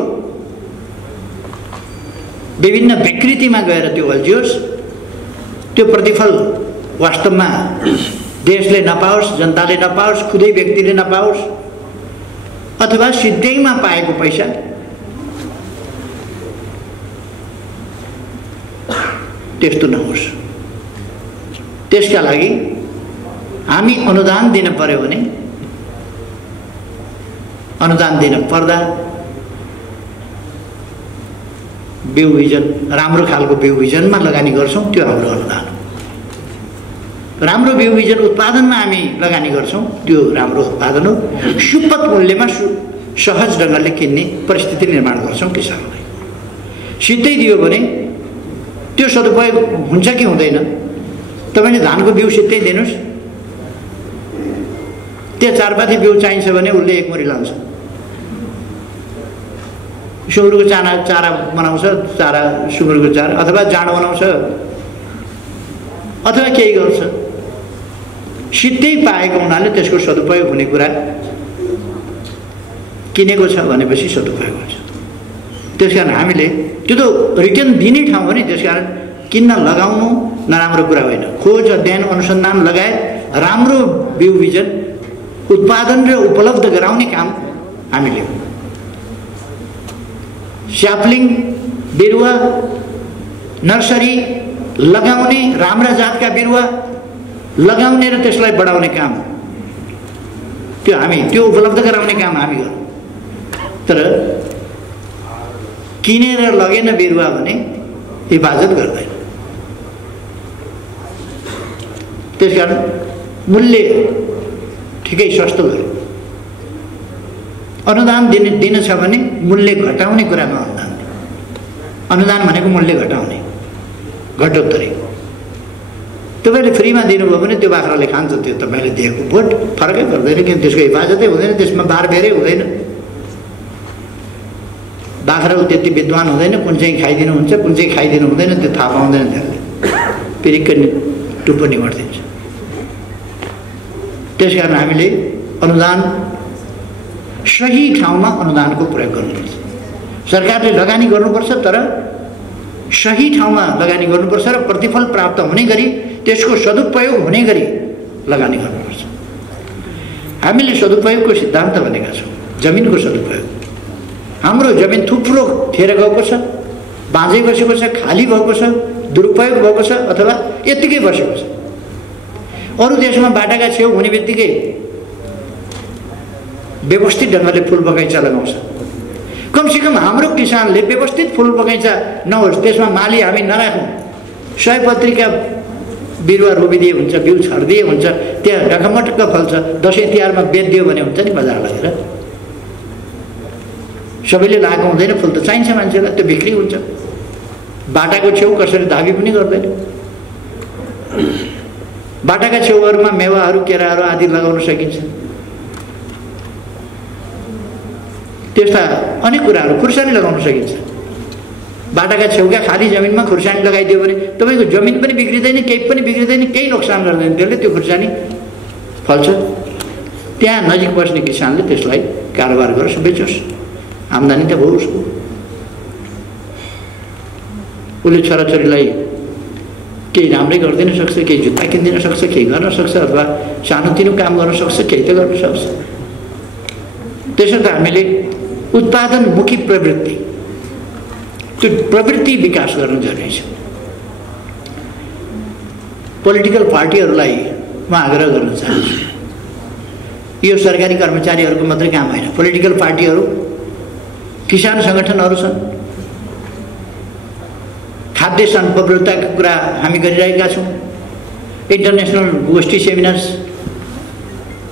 विभिन्न विकृतिमा गएर त्यो अल्झियोस्, त्यो प्रतिफल वास्तवमा देशले नपाओस्, जनताले नपाओस्, खुदै व्यक्तिले नपाओस्, अथवा सिधैमा पाएको पैसा त्यस्तो नहोस्। त्यसका लागि हामी अनुदान दिन पर्यो भने अनुदान दिन पर्दा बिउ बिजन राम्रो खालको बिउ बिजनमा लगानी गर्छौँ, त्यो हाम्रो अनुदान हो। राम्रो बिउ बिजन उत्पादनमा हामी लगानी गर्छौँ, त्यो राम्रो उत्पादन हो। सुपथ मूल्यमा सहज ढङ्गले किन्ने परिस्थिति निर्माण गर्छौँ किसानलाई। सिधै दियो भने त्यो सदुपयोग हुन्छ कि हुँदैन? तपाईँले धानको बिउ सिधै दिनुहोस्, त्यो चारपाती बिउ चाहिन्छ भने उसले एक मुरी लान्छ, सुँगुरको चारा बनाउँछ, सुँगुरको चारा अथवा जाँड बनाउँछ, अथवा केही गर्छ। सिधै पाएको हुनाले त्यसको सदुपयोग हुने कुरा किनेको छ भनेपछि सदुपयोग हुन्छ। त्यसकारण हामीले त्यो त रिटर्न दिने ठाउँ हो नि। त्यसकारण किन्न लगाउनु नराम्रो कुरा होइन। खोज अध्ययन अनुसन्धान लगायत राम्रो बिउ बिजन उत्पादन र उपलब्ध गराउने काम हामीले, स्याप्लिङ बिरुवा नर्सरी लगाउने, राम्रा जातका बिरुवा लगाउने र त्यसलाई बढाउने काम त्यो उपलब्ध गराउने काम हामी गर्छौँ। तर किनेर लगेन बिरुवा भने हिफाजत गर्दैन। त्यसकारण मूल्य ठिकै सस्तो गरौँ। अनुदान दिन छ भने मूल्य घटाउने कुरामा अनुदान दिनु। अनुदान भनेको मूल्य घटाउने, घटोत्तरी। तपाईँले फ्रीमा दिनुभयो भने त्यो बाख्राले खान्छ, त्यो तपाईँले दिएको भोट फरकै पर्दैन, किन त्यसको हिफाजतै हुँदैन, त्यसमा बारबेरै हुँदैन। बाख्रा त्यति विद्वान हुँदैन, कुन चाहिँ खाइदिनु हुन्छ कुन चाहिँ खाइदिनु हुँदैन त्यो थाहा पाउँदैन। त्यसले पिरिक्क टुप्पो निमटिदिन्छ। त्यसकारण हामीले अनुदान सही ठाउँमा अनुदानको प्रयोग गर्नुपर्छ। सरकारले लगानी गर्नुपर्छ, तर सही ठाउँमा लगानी गर्नुपर्छ र प्रतिफल प्राप्त हुने गरी त्यसको सदुपयोग हुने गरी लगानी गर्नुपर्छ। हामीले सदुपयोगको सिद्धान्त भनेका छौँ। जमिनको सदुपयोग, हाम्रो जमिन थुप्रो खेर गएको छ, बाँझै बसेको छ, खाली भएको छ, दुरुपयोग भएको छ, अथवा यत्तिकै बसेको छ। अरू देशमा बाटाका छेउ हुने बित्तिकै व्यवस्थित ढङ्गले फुल बगैँचा लगाउँछ। कमसेकम हाम्रो किसानले व्यवस्थित फुल बगैँचा नहोस्, त्यसमा माली हामी नराखौँ। सयपत्रीका बिरुवा रोपिदिए हुन्छ, बिउ छरिदिए हुन्छ, त्यहाँ ढकमटक्क फल्छ, दसैँ तिहारमा बेचिदियो भने हुन्छ नि बजार लगेर। सबैले लगाएको हुँदैन, फुल त चाहिन्छ मान्छेलाई, त्यो बिक्री हुन्छ। बाटाको छेउ कसरी धाबी पनि गर्दैन। बाटाका छेउहरूमा मेवाहरू, केराहरू आदि लगाउन सकिन्छ। त्यस्ता अनेक कुराहरू, खुर्सानी लगाउन सकिन्छ। बाटाका छेउका खाली जमिनमा खुर्सानी लगाइदियो भने तपाईँको जमिन पनि बिग्रिँदैन, केही पनि बिग्रिँदैन, केही नोक्सान गर्दैन त्यसले। त्यो खुर्सानी फल्छ। त्यहाँ नजिक बस्ने किसानले त्यसलाई कारोबार गरोस्, बेचोस्, आम्दानी त भयो उसको। उसले छोराछोरीलाई केही राम्रै गरिदिन सक्छ, केही जुत्ता किनिदिन सक्छ, केही गर्न सक्छ, अथवा सानोतिनो काम गर्न सक्छ, केही त गर्न सक्छ। त्यसर्थ हामीले उत्पादनमुखी प्रवृत्ति, त्यो प्रवृत्ति विकास गर्न जरुरी छ। पोलिटिकल पार्टीहरूलाई म आग्रह गर्न चाहन्छु, यो सरकारी कर्मचारीहरूको मात्रै काम होइन, पोलिटिकल पार्टीहरू, किसान सङ्गठनहरू छन्, खाद्य सम्प्रभुताको कुरा हामी गरिरहेका छौँ, इन्टरनेसनल गोष्ठी सेमिनार्स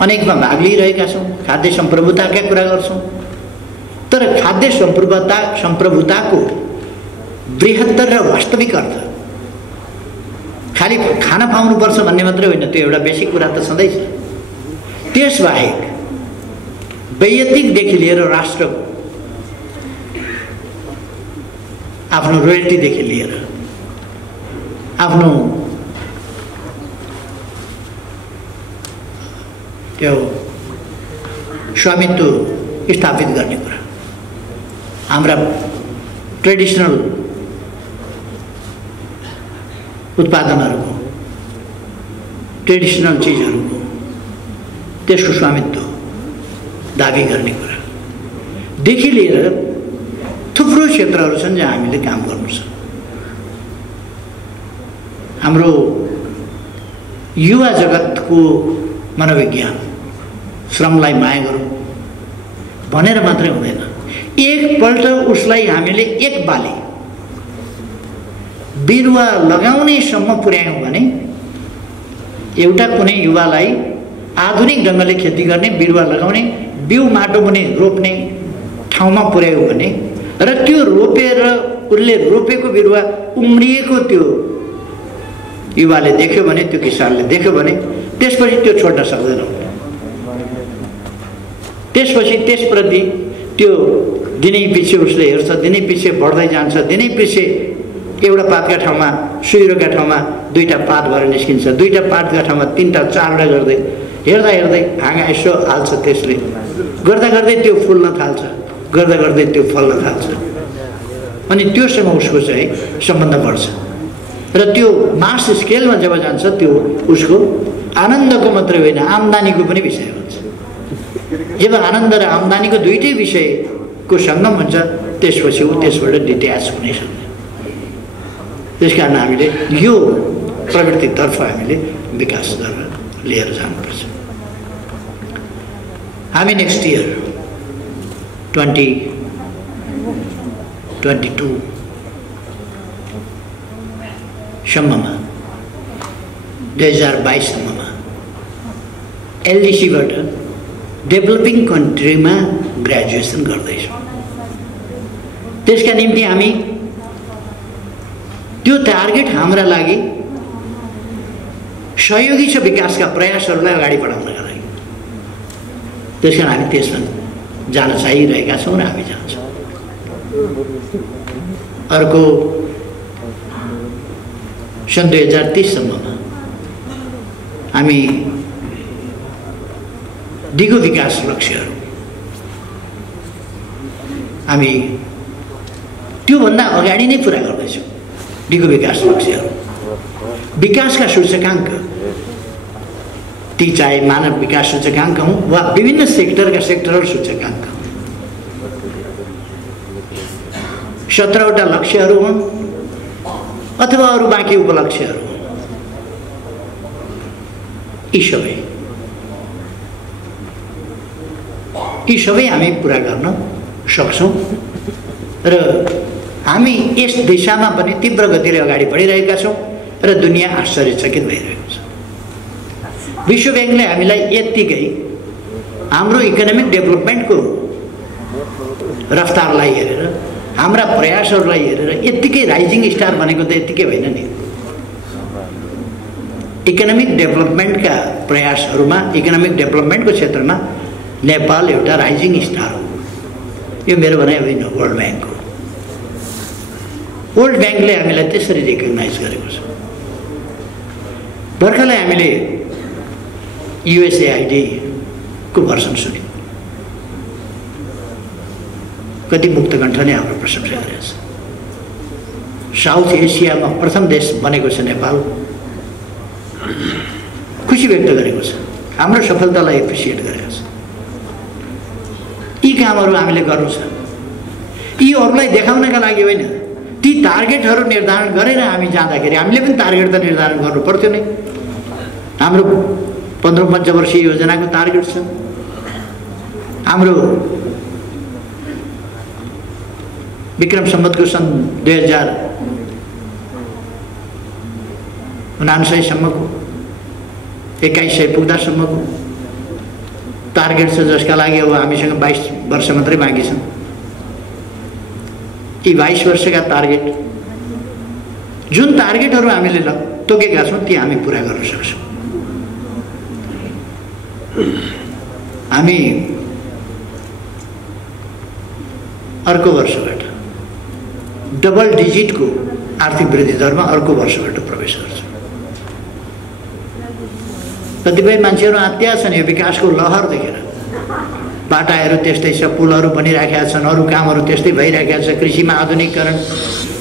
अनेकमा भाग लिइरहेका छौँ, खाद्य सम्प्रभुताका कुरा गर्छौँ। तर खाद्य सम्प्रभुताको बृहत्तर र वास्तविक अर्थ खालि खाना पाउनुपर्छ भन्ने मात्रै होइन, त्यो एउटा बेसिक कुरा त छँदैछ। त्यसबाहेक वैयक्तिकदेखि लिएर राष्ट्रको आफ्नो रोयल्टीदेखि लिएर आफ्नो त्यो स्वामित्व स्थापित गर्ने कुरा, हाम्रा ट्रेडिसनल उत्पादनहरूको, ट्रेडिसनल चिजहरूको त्यसको स्वामित्व दाबी गर्ने कुरा देखि लिएर थुप्रो क्षेत्रहरू छन् जहाँ हामीले काम गर्नु छ। हाम्रो युवा जगतको मनोविज्ञान, श्रमलाई माया गरौँ भनेर मात्रै हुँदैन, एकपल्ट उसलाई हामीले एक बाली बिरुवा लगाउनेसम्म पुर्यायौँ भने, एउटा कुनै युवालाई आधुनिक ढङ्गले खेती गर्ने, बिरुवा लगाउने, बिउ माटो मुनि रोप्ने ठाउँमा पुर्यायौँ भने र त्यो रोपेर उसले रोपेको बिरुवा उम्रिएको त्यो युवाले देख्यो भने, त्यो किसानले देख्यो भने, त्यसपछि त्यो छोड्न सक्दैन। त्यसपछि त्यसप्रति त्यो दिनै पछि उसले हेर्छ, दिनै पछि बढ्दै जान्छ, दिनै पछि एउटा पातका ठाउँमा, सुइरोका ठाउँमा दुईटा पात भएर निस्किन्छ, दुईटा पातका ठाउँमा तीनटा चारवटा गर्दै हेर्दा हेर्दै हाँगा यसो हाल्छ, त्यसले गर्दा गर्दै त्यो फुल्न थाल्छ, गर्दा गर्दै त्यो फल्न थाल्छ, अनि त्योसँग उसको चाहिँ सम्बन्ध बढ्छ र त्यो मास स्केलमा जब जान्छ त्यो उसको आनन्दको मात्रै होइन, आम्दानीको पनि विषय हुन्छ। जब आनन्द र आम्दानीको दुईटै विषयको सङ्गम हुन्छ त्यसपछि ऊ त्यसबाट डिट्याच हुनै सक्दैन। त्यस कारण हामीले यो प्रवृत्तितर्फ हामीले विकास गरेर लिएर जानुपर्छ। हामी नेक्स्ट इयर 2022 सम्ममा 2022 सम्ममा एलडिसीबाट डेभलपिङ कन्ट्रीमा ग्रेजुएसन गर्दैछौँ। त्यसका निम्ति हामी त्यो टार्गेट हाम्रा लागि सहयोगी छ विकासका प्रयासहरूलाई अगाडि बढाउनका लागि। त्यसकारण हामी त्यसमा जान चाहिरहेका छौँ र हामी जान्छौँ। अर्को सन् 2030 सम्ममा हामी दिगो विकास लक्ष्यहरू हामी त्योभन्दा अगाडि नै पुरा गर्दैछौँ। दिगो विकास लक्ष्यहरू, विकासका सूचकाङ्क, ती चाहे मानव विकास सूचकाङ्क हुन् वा विभिन्न सेक्टरका सेक्टरल सूचकाङ्क, 17वटा लक्ष्यहरू हुन् अथवा अरू बाँकी उपलक्ष्यहरू, यी सबै हामी पुरा गर्न सक्छौँ र हामी यस दिशामा पनि तीव्र गतिले अगाडि बढिरहेका छौँ र दुनियाँ आश्चर्यचकित भइरहेको छ। विश्व ब्याङ्कले हामीलाई यत्तिकै हाम्रो इकोनोमिक डेभलपमेन्टको रफ्तारलाई हेरेर, हाम्रा प्रयासहरूलाई हेरेर यत्तिकै राइजिङ स्टार भनेको त यत्तिकै होइन नि। इकोनोमिक डेभलपमेन्टका प्रयासहरूमा, इकोनोमिक डेभलपमेन्टको क्षेत्रमा नेपाल एउटा राइजिङ स्टार हो। यो मेरो भनाइ होइन, वर्ल्ड ब्याङ्क हो। वर्ल्ड ब्याङ्कले हामीलाई त्यसरी रिकगनाइज गरेको छ। भर्खरै हामीले USAID को भर्सन सुन्यौँ, कति मुक्त कण्ठले हाम्रो प्रशंसा गरेको छ। साउथ एसियामा प्रथम देश बनेको छ नेपाल। खुसी व्यक्त गरेको छ, हाम्रो सफलतालाई एप्रिसिएट गरेको छ। यी कामहरू हामीले गर्नु छ। यी अरूलाई देखाउनका लागि होइन, ती टार्गेटहरू निर्धारण गरेर हामी जाँदाखेरि हामीले पनि टार्गेट त निर्धारण गर्नु पर्थ्यो नै। हाम्रो 15 पञ्चवर्षीय योजनाको टार्गेट छ, हाम्रो विक्रम सम्वतको सन् 2099 सम्मको 2100 पुग्दासम्मको टार्गेट छ, जसका लागि अब हामीसँग 22 वर्ष मात्रै बाँकी छन्। यी 22 वर्षका टार्गेट, जुन टार्गेटहरू हामीले तोकेका छौँ ती हामी पुरा गर्न सक्छौँ। हामी अर्को वर्षबाट डबल डिजिटको आर्थिक वृद्धि दरमा अर्को वर्षबाट प्रवेश गर्छौँ। कतिपय मान्छेहरू आत्या छन् यो विकासको लहर देखेर। बाटाहरू त्यस्तै छ, पुलहरू बनिराखेका छन्, अरू कामहरू त्यस्तै भइराखेका छ, कृषिमा आधुनिकीकरण,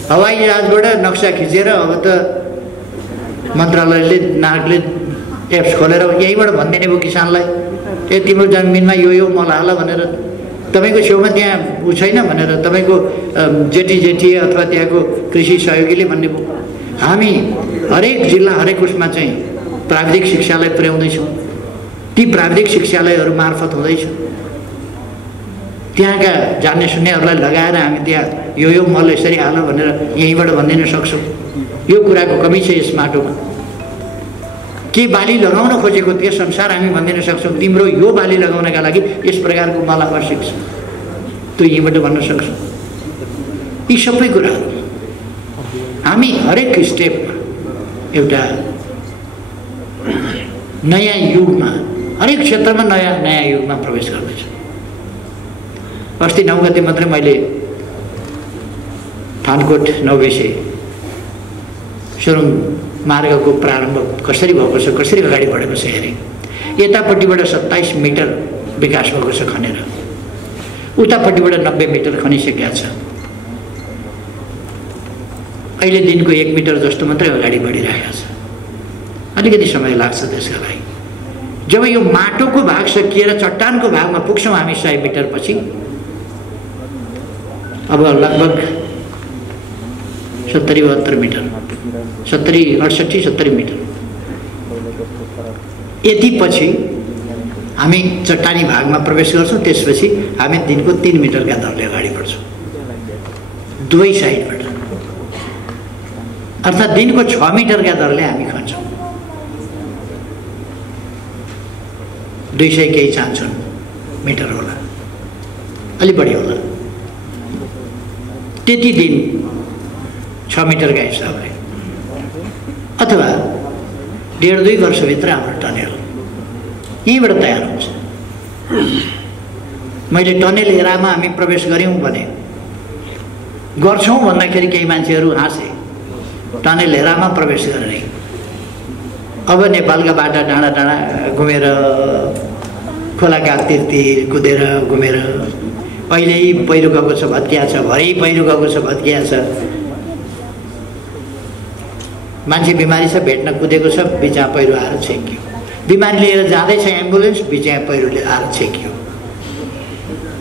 हवाई जहाजबाट नक्सा खिचेर अब त मन्त्रालयले नागले एप्स खोलेर यहीँबाट भनिदिने भयो किसानलाई, ए तिम्रो जमिनमा यो मल हाल भनेर, तपाईँको छेउमा त्यहाँ ऊ छैन भनेर तपाईँको जेठी अथवा त्यहाँको कृषि सहयोगीले भन्ने भयो। हामी हरेक जिल्ला हरेक उसमा चाहिँ प्राविधिक शिक्षालय पुर्याउँदैछौँ। ती प्राविधिक शिक्षालयहरू मार्फत हुँदैछ। त्यहाँका जान्ने सुन्नेहरूलाई लगाएर हामी त्यहाँ यो मल यसरी हाल भनेर यहीँबाट भनिदिन सक्छौँ। यो कुराको कमी छ यस माटोमा। के बाली लगाउन खोजेको त्यस अनुसार हामी भनिदिन सक्छौँ, तिम्रो यो बाली लगाउनका लागि यस प्रकारको मल आवश्यक छ, त्यो यहीँबाट भन्न सक्छौँ। यी सबै कुराहरू हामी हरेक स्टेपमा एउटा नयाँ युगमा, हरेक क्षेत्रमा नयाँ युगमा प्रवेश गर्दैछौँ। अस्ति 9 गते मात्रै मैले थानकोट 9 सुरुङ मार्गको प्रारम्भ कसरी भएको छ, कसरी अगाडि बढेको छ हेरेँ। यतापट्टिबाट 27 मिटर विकास भएको छ खनेर, उतापट्टिबाट 90 मिटर खनिसकेका छ। अहिले दिनको 1 मिटर जस्तो मात्रै अगाडि बढिरहेको छ। अलिकति समय लाग्छ त्यसका लागि। जब यो माटोको भाग सकिएर चट्टानको भागमा पुग्छौँ हामी 100 मिटर पछि, अब लगभग 70-72 मिटर, 70-68 मिटर, यति पछि हामी चट्टानी भागमा प्रवेश गर्छौँ। त्यसपछि हामी दिनको 3 मिटरका दरले अगाडि बढ्छौँ दुवै साइडबाट, अर्थात् दिनको 6 मिटरका दरले हामी खन्छौँ। 200 केही चाहन्छन् मिटर होला, अलि बढी होला, त्यति दिन 6 मिटरका हिसाबले, अथवा 1.5-2 वर्षभित्र हाम्रो टनेल यहीँबाट तयार हुन्छ। मैले टनेल एरामा हामी प्रवेश गऱ्यौँ भने, गर्छौँ भन्दाखेरि केही मान्छेहरू हाँसे, टनेल एरामा प्रवेश गर्ने। अब नेपालका बाटा डाँडा डाँडा घुमेर, खोलाका तिरतिर कुदेर घुमेर, अहिले पहिरो गएको छ भत्किया छ, भरे पहिरो गएको छ भत्किया छ, मान्छे बिमारी छ भेट्न कुदेको छ, बिचमा पहिरो आएर छेक्यो, बिमारी लिएर जाँदैछ एम्बुलेन्स, बिचमा पहिरोले आएर छेक्यो।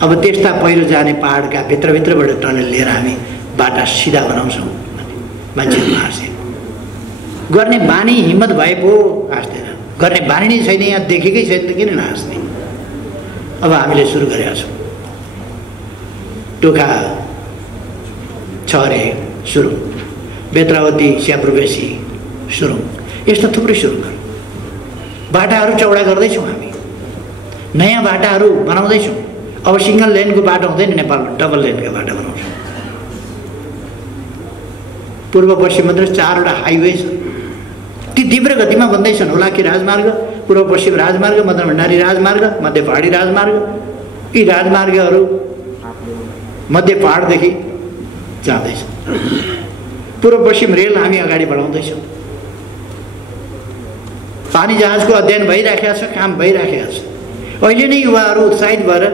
अब त्यस्ता पहिरो जाने पहाडका भित्रभित्रबाट टनेल लिएर हामी बाटा सिधा बनाउँछौँ भने मान्छेहरू हाँसे। गर्ने बानी हिम्मत भए पो हाँस्दैन, गर्ने बानी नै छैन, यहाँ देखेकै छैन त किन नहाँस्ने। अब हामीले सुरु गरेका छौँ। टोखा छरे सुरुङ, बेत्रावती स्याब्रुबेसी सुरुङ, यस्ता थुप्रै सुरुङहरू, बाटाहरू चौडा गर्दैछौँ हामी, नयाँ बाटाहरू बनाउँदैछौँ। अब सिंगल लेनको बाटो हुँदैन नेपालमा, डबल लेनका बाटो बनाउँछौँ। पूर्व पश्चिम मात्रै 4वटा हाइवे छ, ती तीव्र गतिमा बन्दैछन्। हुलाकी राजमार्ग, पूर्व पश्चिम राजमार्ग, मदन भण्डारी राजमार्ग, मध्य पहाडी राजमार्ग। यी राजमार्गहरू मध्य पहाडदेखि जाँदैछ। पूर्व पश्चिम रेल हामी अगाडि बढाउँदैछौँ। पानी जहाजको अध्ययन भइराखेको छ, काम भइराखेको छ। अहिले नै युवाहरू उत्साहित भएर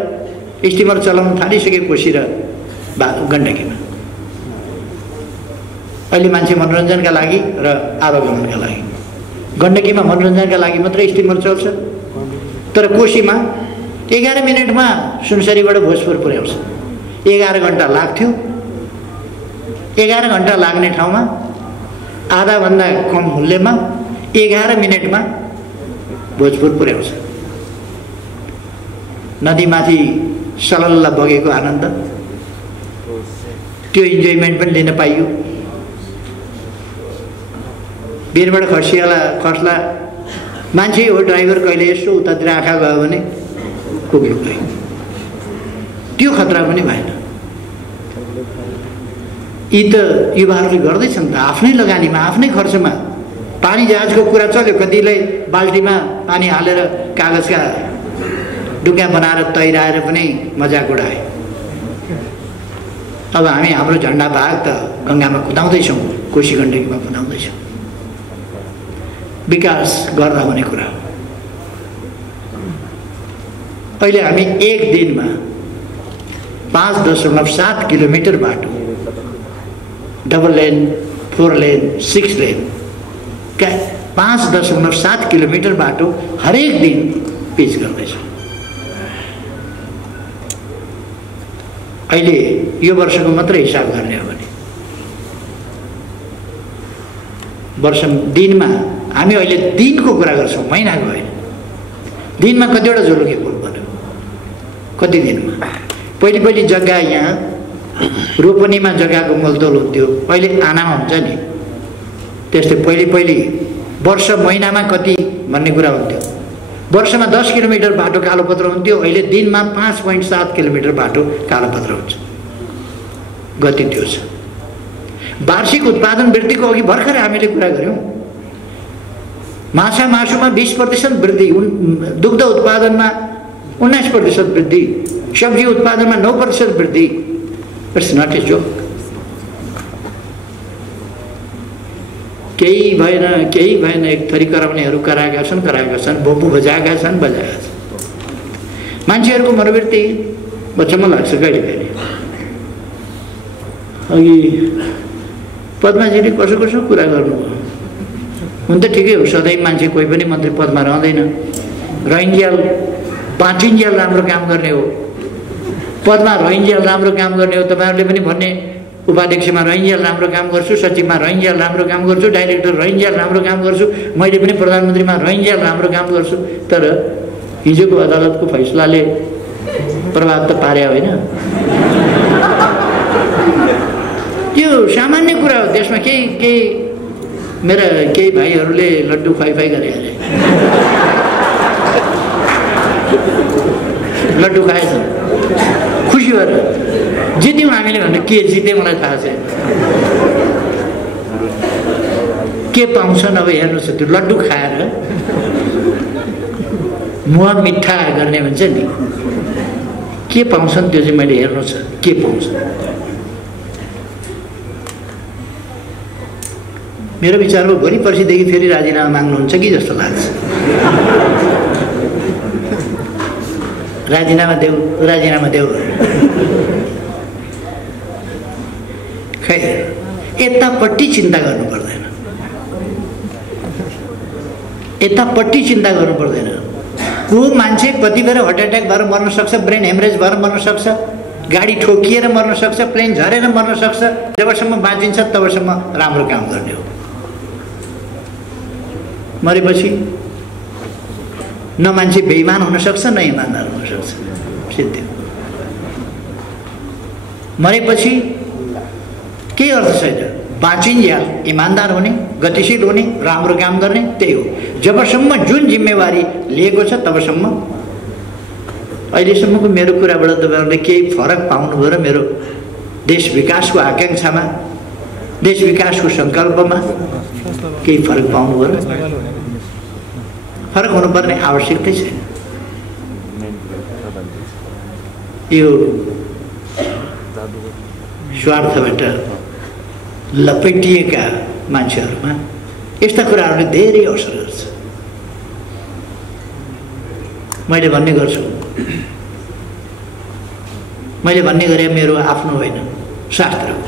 स्टिमर चलाउन थालिसके कोशी र गण्डकीमा। अहिले मान्छे मनोरञ्जनका लागि र आवागमनका लागि गण्डकीमा मनोरञ्जनका लागि मात्रै स्टिमर चल्छ, तर कोशीमा 11 मिनटमा सुनसरीबाट भोजपुर पुर्याउँछ। 11 घन्टा लाग्थ्यो, 11 घन्टा लाग्ने ठाउँमा आधाभन्दा कम मूल्यमा 11 मिनटमा भोजपुर पुर्याउँछ। नदीमाथि सलल्ल बगेको आनन्द, त्यो इन्जोयमेन्ट पनि लिन पाइयो। वीरबाट खस्ला मान्छे हो ड्राइभर, कहिले यसो उतातिर आँखा गयो भने कुक्लो गयो, त्यो खतरा पनि भएन। यी त युवाहरूले गर्दैछन् त आफ्नै लगानीमा आफ्नै खर्चमा। पानी जहाजको कुरा चल्यो, कतिले बाल्टीमा पानी हालेर कागजका डुङ्गा बनाएर तैराएर पनि मजाक उडाए। अब हामी हाम्रो झन्डा भाग त गङ्गामा कुदाउँदैछौँ, कोशी गण्डकीमा कुदाउँदैछौँ। विकास गर्दा हुने कुरा हो। अहिले हामी एक दिनमा 5.7 किलोमिटर बाटो, डबल लेन, 4 लेन, 6 लेन का 5.7 किलोमिटर बाटो हरेक दिन पिच गर्दैछौँ। अहिले यो वर्षको मात्रै हिसाब गर्ने हो भने वर्ष दिनमा हामी अहिले दिनको कुरा गर्छौँ, महिनाको होइन। दिनमा कतिवटा झोलुके पुल बन्यो, कति दिनमा। पहिले जग्गा यहाँ रोपनीमा जग्गाको मोलतोल हुन्थ्यो, अहिले आनामा हुन्छ नि। त्यस्तै पहिले वर्ष महिनामा कति भन्ने कुरा हुन्थ्यो। वर्षमा 10 किलोमिटर बाटो कालोपत्र हुन्थ्यो, अहिले दिनमा 5.7 किलोमिटर बाटो कालोपत्र हुन्छ। गति त्यो छ। वार्षिक उत्पादन वृद्धिको अघि भर्खरै हामीले कुरा गऱ्यौँ। माछा मासुमा 20% वृद्धि, दुग्ध उत्पादनमा 19% वृद्धि, सब्जी उत्पादनमा 9% वृद्धि। It's not a joke. केही भएन एक थरी कराउनेहरू कराएका छन्, बोम्बु बजाएका छन्। मान्छेहरूको मनोवृत्ति बच्चामा लाग्छ कहिले अघि पद्माजीले कसो कुरा गर्नुभयो। हुन त ठिकै हो, सधैँ मान्छे कोही पनि मन्त्री पदमा रहँदैन। रहन्जेल बाँचिन्जेल राम्रो काम गर्ने हो, पदमा रहन्जेल राम्रो काम गर्ने हो। तपाईँहरूले पनि भन्ने उपाध्यक्षमा रहन्जेल राम्रो काम गर्छु, सचिवमा रहन्जेल राम्रो काम गर्छु, डाइरेक्टर रहन्जेल राम्रो काम गर्छु, मैले पनि प्रधानमन्त्रीमा रहन्जेल राम्रो काम गर्छु। तर हिजोको अदालतको फैसलाले प्रभाव त पार्या होइन। यो सामान्य कुरा हो। देशमा केही मेरा केही भाइहरूले लड्डु खुवाई गरे अरे, लड्डु खाएछन् खुसी भएर। जित्यौँ हामीले भने के जिते मलाई थाहा छैन। के पाउँछन् अब हेर्नुहोस्, त्यो लड्डु खाएर मुह मिठा गर्ने भन्छ नि, के पाउँछन् त्यो चाहिँ मैले हेर्नु छ, के पाउँछ। मेरो विचारमा भोलि पर्सिदेखि फेरि राजीनामा माग्नुहुन्छ कि जस्तो लाग्छ। राजीनामा देऊ। खै यतापट्टि चिन्ता गर्नु पर्दैन। को मान्छे कति बेर हार्ट एट्याक भएर मर्न सक्छ, ब्रेन हेमरेज भएर मर्न सक्छ, गाडी ठोकिएर मर्न सक्छ, प्लेन झरेर मर्न सक्छ। जबसम्म बाँचिन्छ तबसम्म राम्रो काम गर्ने हो। मरेपछि न मान्छे बेइमान हुन सक्छ न इमानदार हुन सक्छ, सिद्धि। मरेपछि केही अर्थ छैन। बाँचिन्जेल इमानदार हुने, गतिशील हुने, राम्रो काम गर्ने, त्यही हो। जबसम्म जुन जिम्मेवारी लिएको छ तबसम्म। अहिलेसम्मको मेरो कुराबाट तपाईँहरूले केही फरक पाउनुभयो र मेरो देश विकासको आकाङ्क्षामा, देश विकासको सङ्कल्पमा केही फरक पाउनुभयो र? फरक हुनुपर्ने आवश्यकतै छैन। यो स्वार्थबाट लपेटिएका मान्छेहरूमा यस्ता कुराहरूले धेरै असर गर्छ। मैले भन्ने गर्छु, मैले भन्ने गरे मेरो आफ्नो होइन, शास्त्र हो।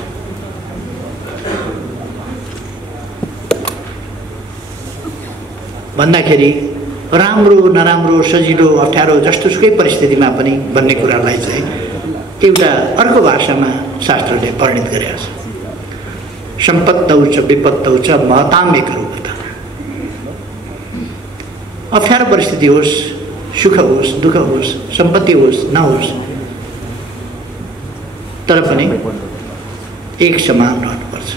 भन्दाखेरि राम्रो नराम्रो सजिलो अप्ठ्यारो जस्तोसुकै परिस्थितिमा पनि भन्ने कुरालाई चाहिँ एउटा अर्को भाषामा शास्त्रले वर्णित गरेको छ। सम्पत्तौ च विपत्तौ च महताम् एकरूपता। अप्ठ्यारो परिस्थिति होस्, सुख होस्, दुःख होस्, सम्पत्ति होस्, नहोस्, तर पनि एक समान रहनुपर्छ।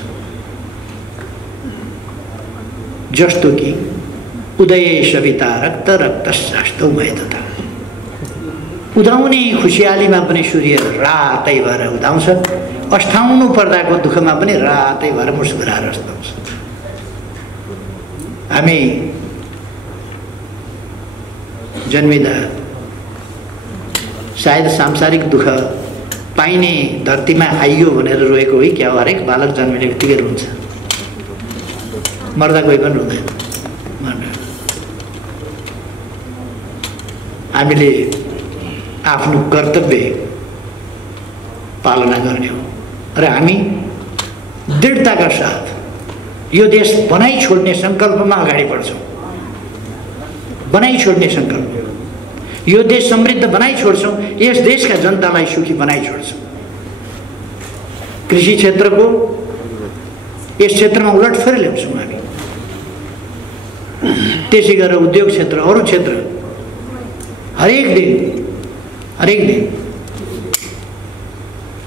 जस्तो कि उदय सविता रक्त रक्तशास्तौ मयतता। उदाउने खुसियालीमा पनि सूर्य रातै भएर उदाउँछ, अस्ठाउनु पर्दाको दुःखमा पनि रातै भएर मुस्कुराएर अस्ताउँछ। हामी जन्मिँदा सायद सांसारिक दुःख पाइने धरतीमा आइयो भनेर रोएको हो क्या? हरेक बालक जन्मिने बित्तिकै रुन्छ, मर्दा कोही पनि रुँदैन। हामीले आफ्नो कर्तव्य पालना गर्ने हो र हामी दृढताका साथ यो देश बनाइ छोड्ने सङ्कल्पमा अगाडि बढ्छौँ। बनाइ छोड्ने सङ्कल्प, यो देश समृद्ध बनाइ छोड्छौँ, यस देशका जनतालाई सुखी बनाइ छोड्छौँ। कृषि क्षेत्रको यस क्षेत्रमा उलटफेर ल्याउँछौँ हामी। त्यसै गरेर उद्योग क्षेत्र, अरू क्षेत्र हरेक दिन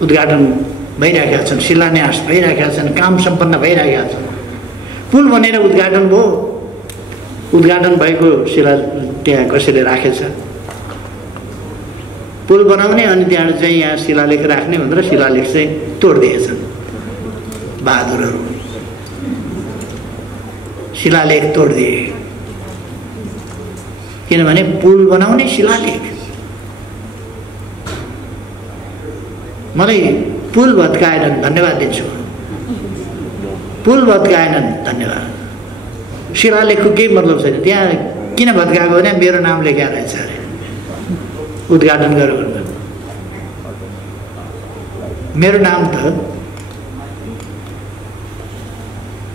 उद्घाटन भइरहेका छन्, शिलान्यास भइरहेका छन्, काम सम्पन्न भइरहेका छन्। पुल बनेर उद्घाटन भयो, उद्घाटन भएको शिला त्यहाँ कसैले राखेछ। पुल बनाउने अनि त्यहाँ चाहिँ यहाँ शिलालेख राख्ने भनेर शिलालेख चाहिँ तोडिदिएछन् बहादुरहरू। शिलालेख तोडिदिए किनभने पुल बनाउने शिलालेख। मलाई पुल भत्काएनन्, धन्यवाद दिन्छु। पुल भत्काएनन्, धन्यवाद। शिलालेखको केही मतलब छैन। त्यहाँ किन भत्काएको भने मेरो नाम लेख्या रहेछ अरे उद्घाटन गरेर। मेरो नाम त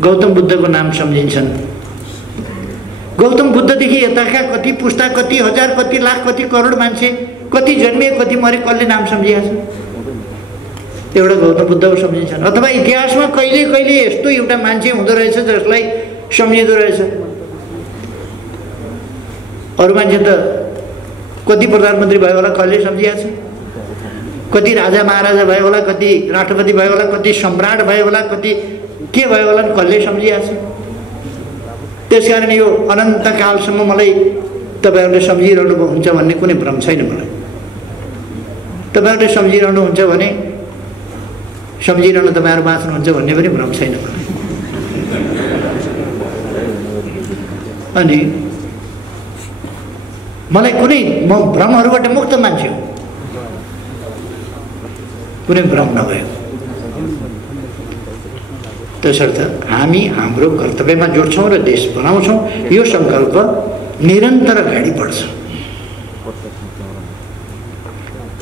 गौतम बुद्धको नाम सम्झिन्छन्। गौतम बुद्धदेखि यताका कति पुस्ता, कति हजार, कति लाख, कति करोड मान्छे कति जन्मिए, कति मरे, कसले नाम सम्झिएको छ? एउटा गौतम बुद्धको सम्झिन्छन्। अथवा इतिहासमा कहिले कहिले यस्तो एउटा मान्छे हुँदो रहेछ जसलाई सम्झिँदो रहेछ। अरू मान्छे त कति प्रधानमन्त्री भयो होला, कसले सम्झिएको छ? कति राजा महाराजा भयो होला, कति राष्ट्रपति भयो होला, कति सम्राट भयो होला, कति के भयो होला, कसले सम्झिएको छ? त्यसकारण यो अनन्तकालसम्म मलाई तपाईँहरूले सम्झिरहनु हुन्छ भन्ने कुनै भ्रम छैन मलाई। तपाईँहरूले सम्झिरहनुहुन्छ भने सम्झिरहनु तपाईँहरू बाँच्नुहुन्छ भन्ने पनि भ्रम छैन मलाई। अनि मलाई कुनै म भ्रमहरूबाट मुक्त मान्छे हो, कुनै भ्रम नभयो। त्यसर्थ हामी हाम्रो कर्तव्यमा जोड्छौँ र देश बनाउँछौँ। यो सङ्कल्प निरन्तर अगाडि बढ्छ।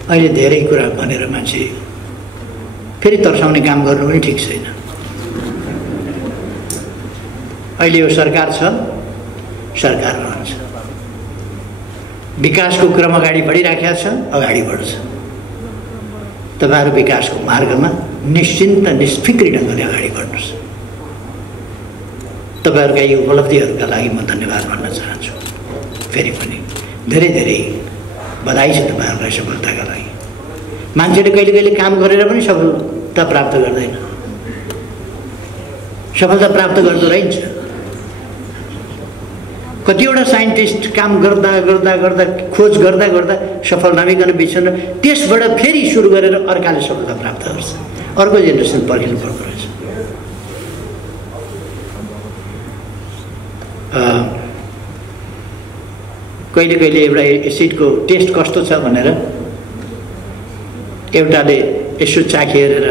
अहिले धेरै कुरा भनेर मान्छे फेरि तर्साउने काम गर्नु पनि ठिक छैन। अहिले यो सरकार छ, सरकार रहन्छ। विकासको क्रम अगाडि बढिराखेको छ, अगाडि बढ्छ। तपाईँहरू विकासको मार्गमा निश्चिन्त निष्फिक्री ढङ्गले अगाडि बढ्नुहोस्। तपाईँहरूका यी उपलब्धिहरूका लागि म धन्यवाद भन्न चाहन्छु। फेरि पनि धेरै धेरै बधाई छ तपाईँहरूलाई सफलताका लागि। मान्छेले कहिले कहिले काम गरेर पनि सफलता प्राप्त गर्दैन, सफलता प्राप्त गर्दो रहेछ। कतिवटा साइन्टिस्ट काम गर्दा गर्दा गर्दा खोज गर्दा गर्दा सफल नभइकन बिर्सन, त्यसबाट फेरि सुरु गरेर अर्काले सफलता प्राप्त गर्छ। अर्को जेनेरेसन पर्खिनु पर्दो रहेछ। कहिले कहिले एउटा एसिडको टेस्ट कस्तो छ भनेर एउटाले यसो चाखी हेरेर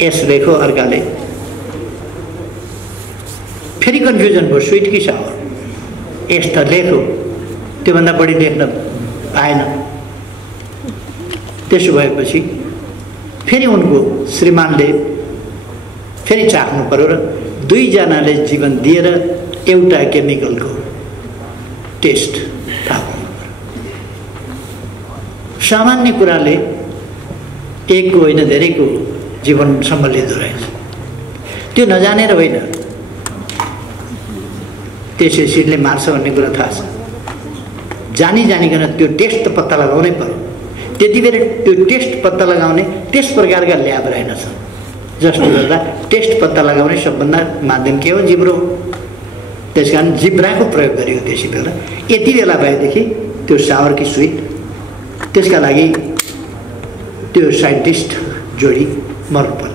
एस लेख्यो, अर्काले फेरि कन्फ्युजन भयो, स्विट कि सावर। एस त लेख्यो, त्योभन्दा बढी लेख्न पाएन। त्यसो भएपछि फेरि उनको श्रीमानले फेरि चाख्नु पर्यो र दुईजनाले जीवन दिएर एउटा केमिकलको टेस्ट थाहा पाउनु पर्यो। सामान्य कुराले एकको होइन धेरैको जीवनसम्म लिँदो रहेछ। त्यो नजानेर होइन, त्यस एसिडले मार्छ भन्ने कुरा थाहा छ, जानिकन त्यो टेस्ट त पत्ता लगाउनै पर्यो। त्यति बेर त्यो टेस्ट पत्ता लगाउने त्यस प्रकारका ल्याब रहेनछ, जसले गर्दा टेस्ट पत्ता लगाउने सबभन्दा माध्यम के हो? जिब्रो। त्यस कारण जिब्राको प्रयोग गरियो त्यसै बेला। यति बेला भएदेखि त्यो सावर कि स्विट, त्यसका लागि त्यो साइन्टिस्ट जोडी मर्नु पर्यो।